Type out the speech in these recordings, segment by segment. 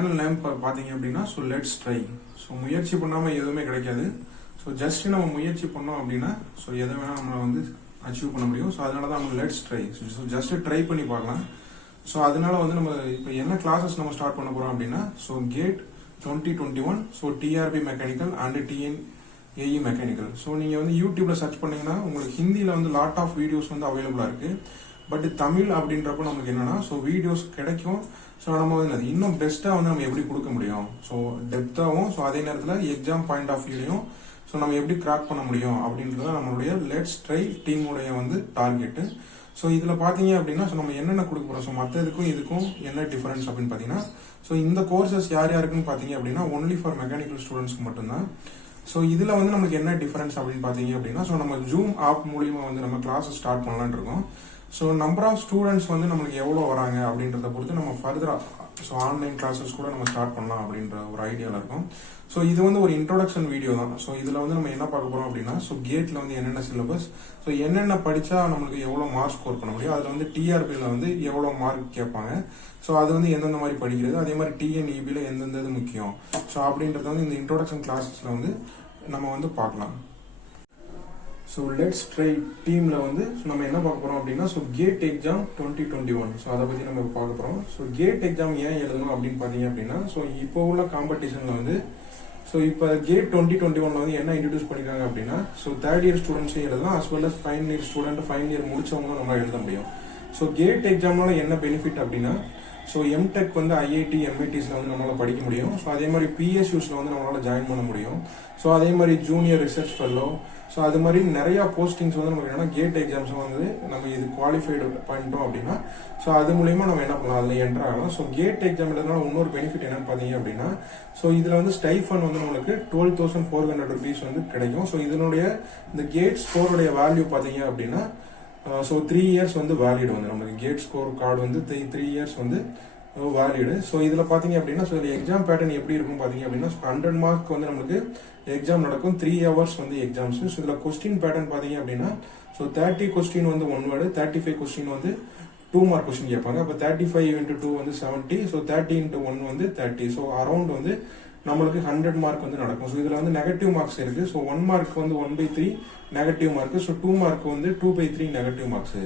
Channel name பார்த்தீங்க அப்படின்னா so let's try. So முயற்சி பண்ணாமல் எதுவுமே கிடைக்காது. ஸோ ஜஸ்ட் நம்ம முயற்சி பண்ணோம் அப்படின்னா ஸோ எதை வேணால் நம்மளை வந்து அச்சீவ் பண்ண முடியும். ஸோ அதனால தான் நம்ம let's try. So just try பண்ணி பார்க்கலாம். ஸோ அதனால வந்து நம்ம இப்போ என்ன கிளாஸஸ் நம்ம ஸ்டார்ட் பண்ண போகிறோம் அப்படின்னா so GATE 2021 so TRB mechanical and TNAE mechanical. So நீங்கள் வந்து யூடியூப்ல சர்ச் பண்ணீங்கன்னா உங்களுக்கு ஹிந்தியில் வந்து லாட் ஆஃப் வீடியோஸ் வந்து அவைலபிளாக இருக்குது. பட் தமிழ் அப்படின்றப்ப நமக்கு என்னன்னா ஸோ வீடியோஸ் கிடைக்கும். ஸோ நம்ம வந்து இன்னும் பெஸ்ட்டாக வந்து நம்ம எப்படி கொடுக்க முடியும், ஸோ டெப்த்தாகவும் ஸோ அதே நேரத்தில் எக்ஸாம் பாயிண்ட் ஆஃப் வியூலையும் ஸோ நம்ம எப்படி கிராக் பண்ண முடியும் அப்படின்றத நம்மளுடைய லெட்ஸ் ட்ரை டீமுடைய வந்து டார்கெட்டு. ஸோ இதில் பார்த்தீங்க அப்படின்னா ஸோ நம்ம என்னென்ன கொடுக்க போகிறோம், ஸோ மற்றதுக்கும் இதுக்கும் என்ன டிஃபரன்ஸ் அப்படின்னு பார்த்தீங்கன்னா ஸோ இந்த கோர்சஸ் யார் யாருக்குன்னு பார்த்தீங்க அப்படின்னா ஒன்லி ஃபார் மெக்கானிக்கல் ஸ்டூடெண்ட்ஸ்க்கு மட்டும்தான். ஸோ இதில் வந்து நமக்கு என்ன டிஃபரன்ஸ் அப்படின்னு பார்த்தீங்க அப்படின்னா ஸோ நம்ம ஜூம் ஆப் மூலியமாக வந்து நம்ம கிளாஸஸ் ஸ்டார்ட் பண்ணலான்னு இருக்கோம். ஸோ நம்பர் ஆஃப் ஸ்டூடெண்ட்ஸ் வந்து நம்மளுக்கு எவ்வளோ வராங்க அப்படின்றத பொறுத்து நம்ம ஃபர்தராக ஸோ ஆன்லைன் கிளாஸஸ் கூட நம்ம ஸ்டார்ட் பண்ணலாம் அப்படின்ற ஒரு ஐடியாவில் இருக்கும். ஸோ இது வந்து ஒரு இன்ட்ரோடக்ஷன் வீடியோ தான். ஸோ இதில் வந்து நம்ம என்ன பார்க்க போகிறோம் அப்படின்னா ஸோ கேட்டில் வந்து என்னென்ன சிலபஸ், ஸோ என்னென்ன படித்தா நம்மளுக்கு எவ்வளோ மார்க் ஸ்கோர் பண்ண முடியும், அதில் வந்து டிஆர்பியில் வந்து எவ்வளோ மார்க் கேட்பாங்க, ஸோ அது வந்து எந்தெந்த மாதிரி படிக்கிறது, அதே மாதிரி டிஎன்இபியில் எந்தெந்த இது முக்கியம், ஸோ அப்படின்றத வந்து இந்த இன்ட்ரோடக்ஷன் கிளாஸஸில் வந்து நம்ம வந்து பார்க்கலாம். ஸோ லெட்ஸ் ட்ரை டீமில் வந்து நம்ம என்ன பார்க்க போகிறோம் அப்படின்னா ஸோ கேட் எக்ஸாம் 2021 ஸோ அதை பற்றி நம்ம பார்க்க போகிறோம். ஸோ கேட் எக்ஸாம் ஏன் எழுதணும் அப்படின்னு பார்த்தீங்க அப்படின்னா ஸோ இப்போ உள்ள காம்படிஷனில் வந்து ஸோ இப்போ கேட் 2021 வந்து என்ன இன்ட்ரடியூஸ் பண்ணிருக்காங்க அப்படின்னா ஸோ தேர்ட் இயர் ஸ்டூடெண்ட்ஸே எழுதலாம், as well as final year student final year முடிச்சவங்களும் நம்ம எழுத முடியும். ஸோ கேட் எக்ஸாம்னால என்ன பெனிஃபிட் அப்படின்னா ஸோ எம்டெக் வந்து ஐஐடி எம்ஐடிஸில் வந்து நம்மளால் படிக்க முடியும். ஸோ அதே மாதிரி பிஎஸ்யூஸில் வந்து நம்மளால் ஜாயின் பண்ண முடியும். ஸோ அதே மாதிரி ஜூனியர் ரிசர்ச் ஃபெல்லோ, ஸோ அது மாதிரி நிறையா போஸ்டிங்ஸ் வந்து நமக்கு என்னன்னா கேட் எக்ஸாம்ஸ் வந்து நம்ம இது குவாலிஃபைடு பண்ணிட்டோம் அப்படின்னா ஸோ அது மூலியமா நம்ம என்ன பண்ணலாம், அதில் என்ட்ரு ஆகலாம். ஸோ கேட் எக்ஸாம் எழுதுனால இன்னொரு பெனிஃபிட் என்னன்னு பார்த்தீங்க அப்படின்னா ஸோ இதில் வந்து ஸ்டைஃபன் வந்து நம்மளுக்கு 12,400 rupees வந்து கிடைக்கும். ஸோ இதனுடைய இந்த கேட் ஸ்கோருடைய வேல்யூ பார்த்தீங்க அப்படின்னா ஸோ 3 years வந்து வேலிட் வந்து நம்மளுக்கு கேட் ஸ்கோர் கார்டு வந்து 3 years வந்து வேலிடு. ஸோ இதில் பார்த்தீங்க அப்படின்னா ஸோ இதில் எக்ஸாம் பேட்டர்ன் எப்படி இருக்கும் பார்த்தீங்க அப்படின்னா 100 மார்க் வந்து நம்மளுக்கு எக்ஸாம் நடக்கும், 3 hours வந்து எக்ஸாம்ஸ். ஸோ இதில் கொஸ்டின் பேட்டர்ன் பார்த்தீங்க அப்படின்னா ஸோ 30 கொஸ்டின் வந்து 1 word, 35 கொஸ்டின் வந்து 2 mark கொஸ்டின் கேட்பாங்க. அப்போ 35 into 2 வந்து 70, ஸோ 30 into 1 வந்து 30. ஸோ அரௌண்ட் வந்து நம்மளுக்கு 100 மார்க் வந்து நடக்கும். ஸோ இதில் வந்து நெகட்டிவ் மார்க்ஸ் இருக்கு. ஸோ 1 mark வந்து 1/3 நெகட்டிவ் மார்க், ஸோ 2 mark வந்து 2/3 நெகட்டிவ் மார்க்ஸ்.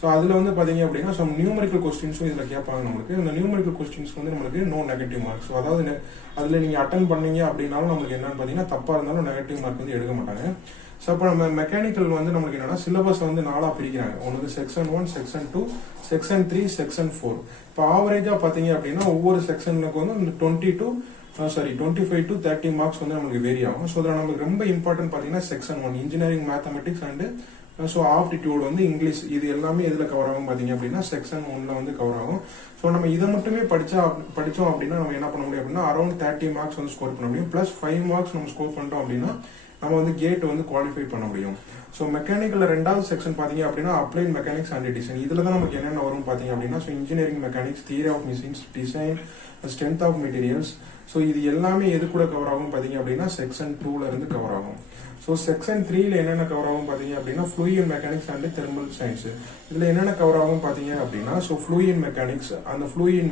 ஸோ அதில் வந்து பார்த்தீங்க அப்படின்னா ஸோ நியூமரிக்கல் கொஸ்டின்ஸும் இதில் கேட்பாங்க நம்மளுக்கு. இந்த நியூமரிக்கல் கொஸ்டின்ஸ் வந்து நம்மளுக்கு நோ நெகட்டிவ் மார்க். ஸோ அதாவது அதில் நீங்கள் அட்டன் பண்ணீங்க அப்படின்னாலும் நம்மளுக்கு என்னன்னு பார்த்தீங்கன்னா தப்பாக இருந்தாலும் நெகட்டிவ் மார்க் வந்து எடுக்க மாட்டாங்க. ஸோ அப்போ நம்ம மெக்கானிக்கல் வந்து நம்மளுக்கு என்னன்னா சிலபஸ் வந்து 4 பிரிக்கிறாங்க. ஒன்று வந்து செக்ஷன் 1, செக்ஷன் 2, செக்ஷன் 3, செக்ஷன் 4. இப்போ ஆவரேஜாக பார்த்தீங்க அப்படின்னா ஒவ்வொரு செக்ஷனுக்கு வந்து 25 to 30 மார்க்ஸ் வந்து நம்மளுக்கு வேரி ஆகும். ஸோ அதில் நமக்கு ரொம்ப இம்பார்ட்டன்ட் பார்த்தீங்கன்னா section 1 engineering mathematics and so aptitude வந்து இங்கிலீஷ், இது எல்லாமே எதில் கவர் ஆகும் பார்த்தீங்க அப்படின்னா செக்ஷன் 1ல வந்து கவர் ஆகும். ஸோ நம்ம இதை மட்டுமே படித்தோம் அப்படின்னா நம்ம என்ன பண்ண முடியும் அப்படின்னா அரௌண்ட் 30 மார்க்ஸ் வந்து ஸ்கோர் பண்ண முடியும். ப்ளஸ் 5 மார்க்ஸ் நம்ம ஸ்கோர் பண்ணிட்டோம் அப்படின்னா நம்ம வந்து கேட் வந்து குவாலிஃபை பண்ண முடியும். ஸோ மெக்கானிக்கல் ரெண்டாவது செக்ஷன் பார்த்தீங்க அப்படின்னா அப்ளைட் மெக்கானிக்ஸ் அண்ட் டிசைன். இதில் தான் நமக்கு என்னென்ன வரும் பார்த்தீங்க அப்படின்னா so engineering mechanics, theory of machines, design, strength of materials. So இது எல்லாமே எது கூட கவர் ஆகும் பார்த்தீங்க அப்படின்னா செக்ஷன் 2ல இருந்து கவர் ஆகும். ஸோ செக்ஷன் 3ல என்னென்ன கவர் ஆகும் பார்த்தீங்க அப்படின்னா fluid mechanics and thermal science. இதில் என்னென்ன கவர் ஆகும் பார்த்தீங்க அப்படின்னா ஸோ ஃப்ளூயிட் மெக்கானிக்ஸ், அந்த fluid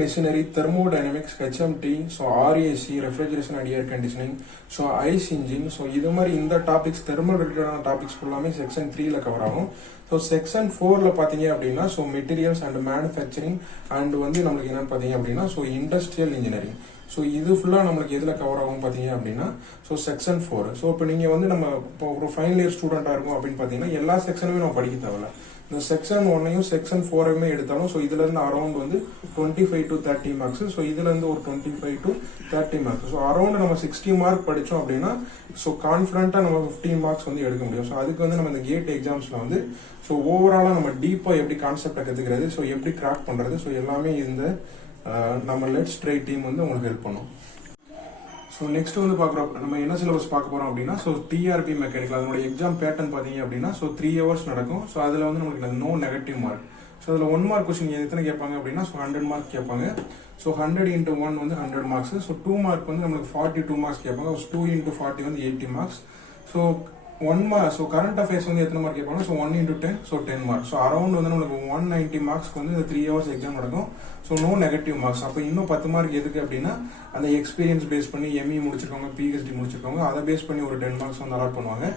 machinery, thermodynamics, HMT, so RAC, refrigeration and air conditioning, so IC engine. So இது மாதிரி இந்த டாபிக்ஸ் தெர்மல் ரிலேட்டடான டாபிக்ஸ் ஃபுல்லாமே செக்ஷன் 3ல கவர் ஆகும். ஸோ செக்ஷன் 4ல பார்த்தீங்க அப்படின்னா so materials and manufacturing and வந்து நம்மளுக்கு என்னன்னு பார்த்தீங்க அப்படின்னா ஸோ இண்டஸ்ட்ரியல் இன்ஜினியரிங். ஸோ இது ஃபுல்லாக நம்மளுக்கு எதில் கவர் ஆகும் பார்த்தீங்க அப்படின்னா ஸோ செக்ஷன் 4. ஸோ இப்போ நீங்கள் வந்து நம்ம இப்போ ஒரு ஃபைனல் இயர் ஸ்டூடெண்ட்டாக இருக்கும் அப்படின்னு பார்த்தீங்கன்னா எல்லா செக்ஷனுமே நம்ம படிக்க தேவையில்ல. இந்த செக்ஷன் 1ஐயும் செக்ஷன் 4ஐயுமே எடுத்தாலும் ஸோ இதுலேருந்து அரௌண்ட் வந்து 25 to 30 மார்க்ஸ். ஸோ இதுலேருந்து ஒரு 25 to 30 மார்க்ஸ். ஸோ அரௌண்ட் நம்ம 60 மார்க் படித்தோம் அப்படின்னா ஸோ கான்ஃபிடண்ட்டாக நம்ம 15 மார்க்ஸ் வந்து எடுக்க முடியும். ஸோ அதுக்கு வந்து நம்ம இந்த கேட் எக்ஸாம்ஸில் வந்து ஸோ ஓவராலாக நம்ம டீப்பாக எப்படி கான்செப்டை கற்றுக்கிறது, ஸோ எப்படி கிராக் பண்ணுறது, ஸோ எல்லாமே இந்த நம்ம லெட்ஸ் ட்ரை டீம் வந்து உங்களுக்கு ஹெல்ப் பண்ணும். ஸோ நெக்ஸ்ட் வந்து பார்க்குறோம் நம்ம என்ன சிலபஸ் பார்க்க போகிறோம் அப்படின்னா ஸோ டிஆர்பி மெக்கானிக்கல் அதனுடைய எக்ஸாம் பேட்டர்ன் பார்த்தீங்க அப்படின்னா ஸோ 3 hours நடக்கும். ஸோ அதில் வந்து நம்மளுக்கு நோ நெகட்டிவ் மார்க். ஸோ அதில் 1 mark கொஸ்டின் எத்தனை கேட்பாங்க அப்படின்னா ஸோ 100 மார்க் கேட்பாங்க. ஸோ 100 into 1 வந்து 100 மார்க்ஸ். ஸோ 2 mark வந்து நம்மளுக்கு 42 மார்க்ஸ் கேட்பாங்க. 2 into 40 வந்து 80 marks. So 1 mark. So current affairs வந்து எத்தனை மார்க் கேட்பாங்க? So 1 into 10, so 10 mark. So around வந்து நம்மளுக்கு 190 மார்க்ஸ்க்கு வந்து இந்த 3 hours எக்ஸாம் நடக்கும். So no negative marks. அப்போ இன்னும் 10 மார்க் எதுக்கு அப்படின்னா அந்த எக்ஸ்பீரியன்ஸ் பேஸ் பண்ணி எம்இ முடிச்சிருக்கவங்க, பிஹெச்டி முடிச்சிருக்கவங்க, அதை பேஸ் பண்ணி ஒரு 10 மார்க்ஸ் வந்து அலாட் பண்ணுவாங்க.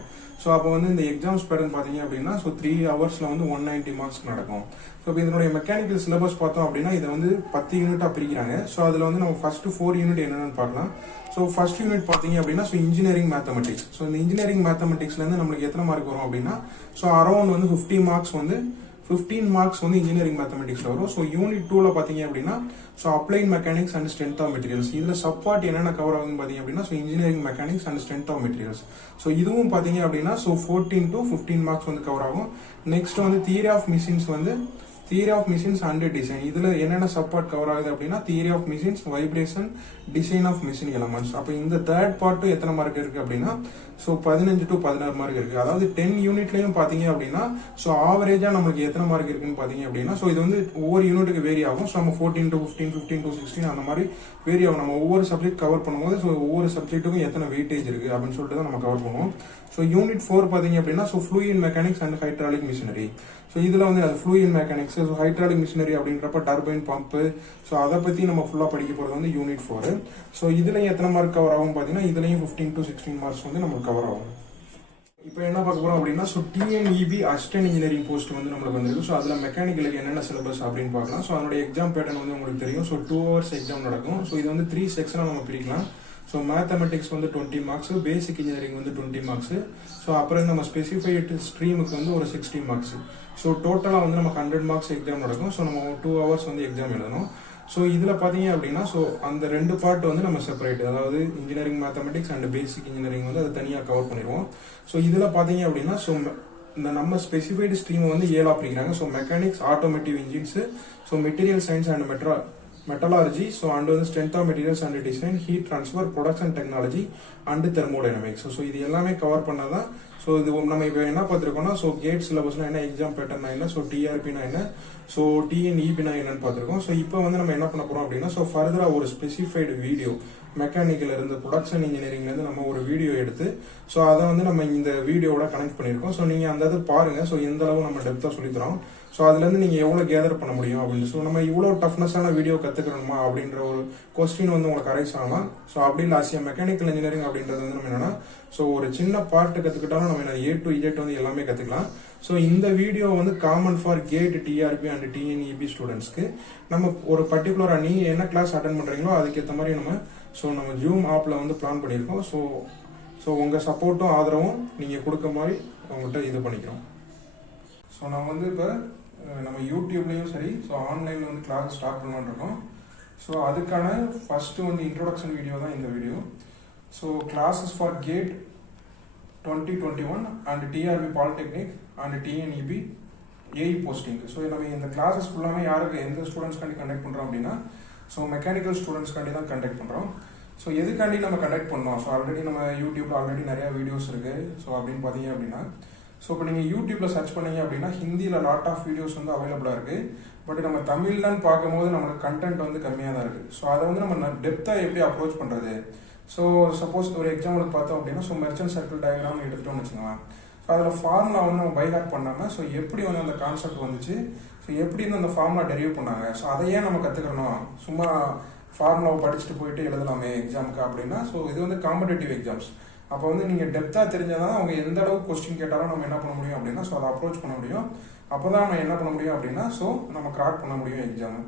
ஸோ அப்போ வந்து இந்த எக்ஸாம்ஸ் பேட்டர்ன் பார்த்தீங்க அப்படின்னா ஸோ 3 hours வந்து 190 மார்க்ஸ் நடக்கும். ஸோ இப்போ இதனுடைய மெக்கானிக்கல் சிலபஸ் பார்த்தோம் அப்படின்னா இதை வந்து 10 யூனிட்டாக பிரிக்கிறாங்க. ஸோ அதில் வந்து நம்ம ஃபர்ஸ்ட் 4 யூனிட் என்னென்னு பார்க்கலாம். ஸோ ஃபர்ஸ்ட் யூனிட் பார்த்தீங்க அப்படின்னா ஸோ இன்ஜினியரிங் மேத்தமெட்டிக்ஸ். ஸோ இந்த இன்ஜினியரிங் மேத்தமெட்டிக்ஸ்லேருந்து நம்மளுக்கு எத்தனை மார்க் வரும் அப்படின்னா ஸோ அரௌண்ட் வந்து 15 மார்க்ஸ் வந்து இன்ஜினியரிங் மேத்தமெட்டிக்ஸ்ல வரும். ஸோ யூனிட் 2ல பாத்தீங்க அப்படின்னா so applied mechanics and strength of materials. இதுல சப்பார்ட் என்னென்ன கவர் ஆகுதுன்னு பாத்தீங்க அப்படின்னா so engineering mechanics and strength of materials. So இதுவும் பாத்தீங்க அப்படின்னா ஸோ 14 to 15 மார்க்ஸ் வந்து கவர் ஆகும். நெக்ஸ்ட் வந்து theory of machines and design. இதுல என்னென்ன சப்பார்ட் கவர் ஆகுது அப்படின்னா theory of machines, vibration, design of machine elements. அப்போ இந்த தேர்ட் பார்ட்டும் எத்தனை மார்க் இருக்கு அப்படின்னா ஸோ 15 to 16 மார்க் இருக்கு. அதாவது 10 யூனிட்லயும் பாத்தீங்க அப்படின்னா ஸோ ஆவரேஜா நமக்கு எத்தனை மார்க் இருக்குன்னு பாத்தீங்க அப்படின்னா ஸோ இது வந்து ஒவ்வொரு யூனிட்டுக்கு வேரி ஆகும். ஸோ நம்ம 14 to 15, 15 to 16 அந்த மாதிரி வேரி ஆகும். நம்ம ஒவ்வொரு சப்ஜெக்ட் கவர் பண்ணும்போது ஸோ ஒவ்வொரு சப்ஜெக்ட்டுக்கும் எத்தனை வெயிட்டேஜ் இருக்கு அப்படின்னு சொல்லிட்டு தான் நம்ம கவர் பண்ணுவோம். ஸோ யூனிட் 4 பாத்தீங்க அப்படின்னா so fluid mechanics and hydraulic machinery. So இதுல வந்து fluid mechanics, so hydraulic machinery அப்படின்றப்ப டர்பைன், பம்பு, ஸோ அதை பத்தி நம்ம ஃபுல்லா படிக்க போறது வந்து யூனிட் 4. ஸோ இதுலயும் எத்தனை மார்க் கவர் ஆகும் பாத்தீங்கன்னா இதுலயும் 15 to 16 மார்க்ஸ் வந்து நமக்கு கவர் ஆகும். இப்போ என்ன பார்க்க போறோம் அப்படின்னா so TNEB assistant engineering post வந்து நம்மளுக்கு வந்துருக்கு. ஸோ அதுல மெக்கானிக்கலுக்கு என்னென்ன சிலபஸ் அப்படின்னு பார்க்கலாம். ஸோ அதனுடைய எக்ஸாம் பேட்டர்ன் வந்து உங்களுக்கு தெரியும். ஸோ 2 hours எக்ஸாம் நடக்கும். ஸோ இது வந்து 3 செக்ஷனா நம்ம பிரிக்கலாம். ஸோ மேத்தமெட்டிக்ஸ் வந்து 20 மார்க்ஸ், பேசிக் இன்ஜினியரிங் வந்து 20 மார்க்ஸ், ஸோ அப்புறம் நம்ம ஸ்பெசிஃபைடு ஸ்ட்ரீமுக்கு வந்து ஒரு 60 மார்க்ஸ். ஸோ டோட்டலாக வந்து நமக்கு 100 மார்க்ஸ் எக்ஸாம் நடக்கும். ஸோ நம்ம 2 hours வந்து எக்ஸாம் எழுதணும். ஸோ இதில் பார்த்தீங்க அப்படின்னா ஸோ அந்த 2 பார்ட் வந்து நம்ம செப்பரேட், அதாவது engineering mathematics and basic engineering வந்து அதை தனியாக கவர் பண்ணிடுவோம். ஸோ இதில் பார்த்தீங்க அப்படின்னா ஸோ இந்த நம்ம ஸ்பெசிஃபைடு ஸ்ட்ரீமை வந்து 7 பிரிக்கிறாங்க. So mechanics, automotive engines, so material science and metallurgy, so and வந்து strength of materials and design, heat transfer, production technology and thermodynamics. So இது எல்லாமே கவர் பண்ணாதான். ஸோ இது நம்ம இப்போ என்ன பார்த்துருக்கோம்னா ஸோ கேட் சிலபஸ்னா என்ன, எக்ஸாம் பேட்டர்னா என்ன, ஸோ டிஆர்பினா என்ன, ஸோ டிஎன்இபினா என்னன்னு பார்த்துருக்கோம். ஸோ இப்போ வந்து நம்ம என்ன பண்ண போறோம் அப்படின்னா ஸோ ஃபர்தராக ஒரு ஸ்பெசிஃபைடு வீடியோ மெக்கானிக்கல் இருந்து ப்ரொடக்ஷன் இன்ஜினியரிங்ல இருந்து நம்ம ஒரு வீடியோ எடுத்து ஸோ அதை வந்து நம்ம இந்த வீடியோவோட கனெக்ட் பண்ணியிருக்கோம். ஸோ நீங்க அந்த இது பாருங்க. ஸோ எந்த அளவு நம்ம டெப்த்தாக சொல்லித்தரோம், ஸோ அதுல இருந்து நீங்க எவ்வளவு கேதர் பண்ண முடியும் அப்படின்னு. ஸோ நம்ம இவ்வளவு டஃப்னஸான வீடியோ கத்துக்கணுமா அப்படின்ற ஒரு கொஸ்டின் வந்து உங்களுக்கு அரைஸ் ஆகலாம். ஸோ அப்படி இல்லை, ஆசியா மெக்கானிக்கல் இன்ஜினியரிங் அப்படின்றது வந்து நம்ம என்னன்னா ஸோ ஒரு சின்ன பார்ட் கத்துக்கிட்டாலும் நம்ம A to Z வந்து எல்லாமே கத்துக்கலாம். ஸோ இந்த வீடியோ வந்து common for GATE, TRB and TNEB ஸ்டூடெண்ட்ஸ்க்கு. நம்ம ஒரு பர்டிகுலரா நீங்க என்ன கிளாஸ் அட்டன் பண்றீங்களோ அதுக்கேற்ற மாதிரி நம்ம ஜூம் ஆப்ல வந்து பிளான் பண்ணியிருக்கோம். ஸோ உங்க சப்போர்ட்டும் ஆதரவும் நீங்க கொடுக்க மாதிரி உங்கள்கிட்ட இது பண்ணிக்கிறோம். ஸோ நம்ம வந்து இப்போ நம்ம யூடியூப்லேயும் சரி ஸோ ஆன்லைனில் வந்து கிளாஸ் ஸ்டார்ட் பண்ணலான்னு இருக்கோம். ஸோ அதுக்கான ஃபர்ஸ்ட் வந்து இன்ட்ரோடக்ஷன் வீடியோ தான் இந்த video. So classes for GATE 2021 and TRB polytechnic and TNEB AE posting. So நம்ம இந்த கிளாஸஸ் ஃபுல்லாமே யாருக்கு எந்த ஸ்டூடெண்ட்ஸ்க்காண்டி கண்டக்ட் பண்ணுறோம் அப்படின்னா ஸோ மெக்கானிக்கல் ஸ்டூடெண்ட்ஸ்க்காண்டி தான் கண்டக்ட் பண்ணுறோம். ஸோ எதுக்காண்டி நம்ம கண்டக்ட் பண்ணோம், ஸோ ஆல்ரெடி நம்ம யூடியூப்ல ஆல்ரெடி நிறைய வீடியோஸ் இருக்கு. ஸோ அப்படின்னு பார்த்தீங்க அப்படின்னா ஸோ இப்போ நீங்கள் யூடியூப்ல சர்ச் பண்ணீங்க அப்படின்னா ஹிந்தியில் லாட் ஆஃப் வீடியோஸ் வந்து அவைலபிளாக இருக்கு. பட் நம்ம தமிழ்லன்னு பார்க்கும்போது நம்மளுக்கு கண்டென்ட் வந்து கம்மியாக தான் இருக்கு. ஸோ அதை வந்து நம்ம டெப்த்தாக எப்படி அப்ரோச் பண்ணுறது. ஸோ சப்போஸ் ஒரு எக்ஸாம்பிளுக்கு பார்த்தோம் அப்படின்னா ஸோ மெர்ச்சன்ட் சர்க்கிள் டயக்ராம் எடுத்துட்டோம்னு வச்சுக்கோங்களேன். ஸோ அதில் ஃபார்முலா வந்து நம்ம பைஹார்ட் பண்ணாமல் ஸோ எப்படி வந்து அந்த கான்செப்ட் வந்துச்சு, ஸோ எப்படி வந்து அந்த ஃபார்முலா டெரிவ் பண்ணாங்க, ஸோ அதையே நம்ம கற்றுக்கணும். சும்மா ஃபார்முலாவை படிச்சுட்டு போயிட்டு எழுதலாமே எக்ஸாமுக்கு அப்படின்னா ஸோ இது வந்து காம்படேட்டிவ் எக்ஸாம்ஸ். அப்போ வந்து நீங்கள் டெப்த்தாக தெரிஞ்சாதான் அவங்க எந்த அளவுக்கு கொஸ்டின் கேட்டாலும் நம்ம என்ன பண்ண முடியும் அப்படின்னா ஸோ அதை அப்ரோச் பண்ண முடியும். அப்போ தான் நம்ம என்ன பண்ண முடியும் அப்படின்னா ஸோ நம்ம கிராக் பண்ண முடியும் எக்ஸாமு.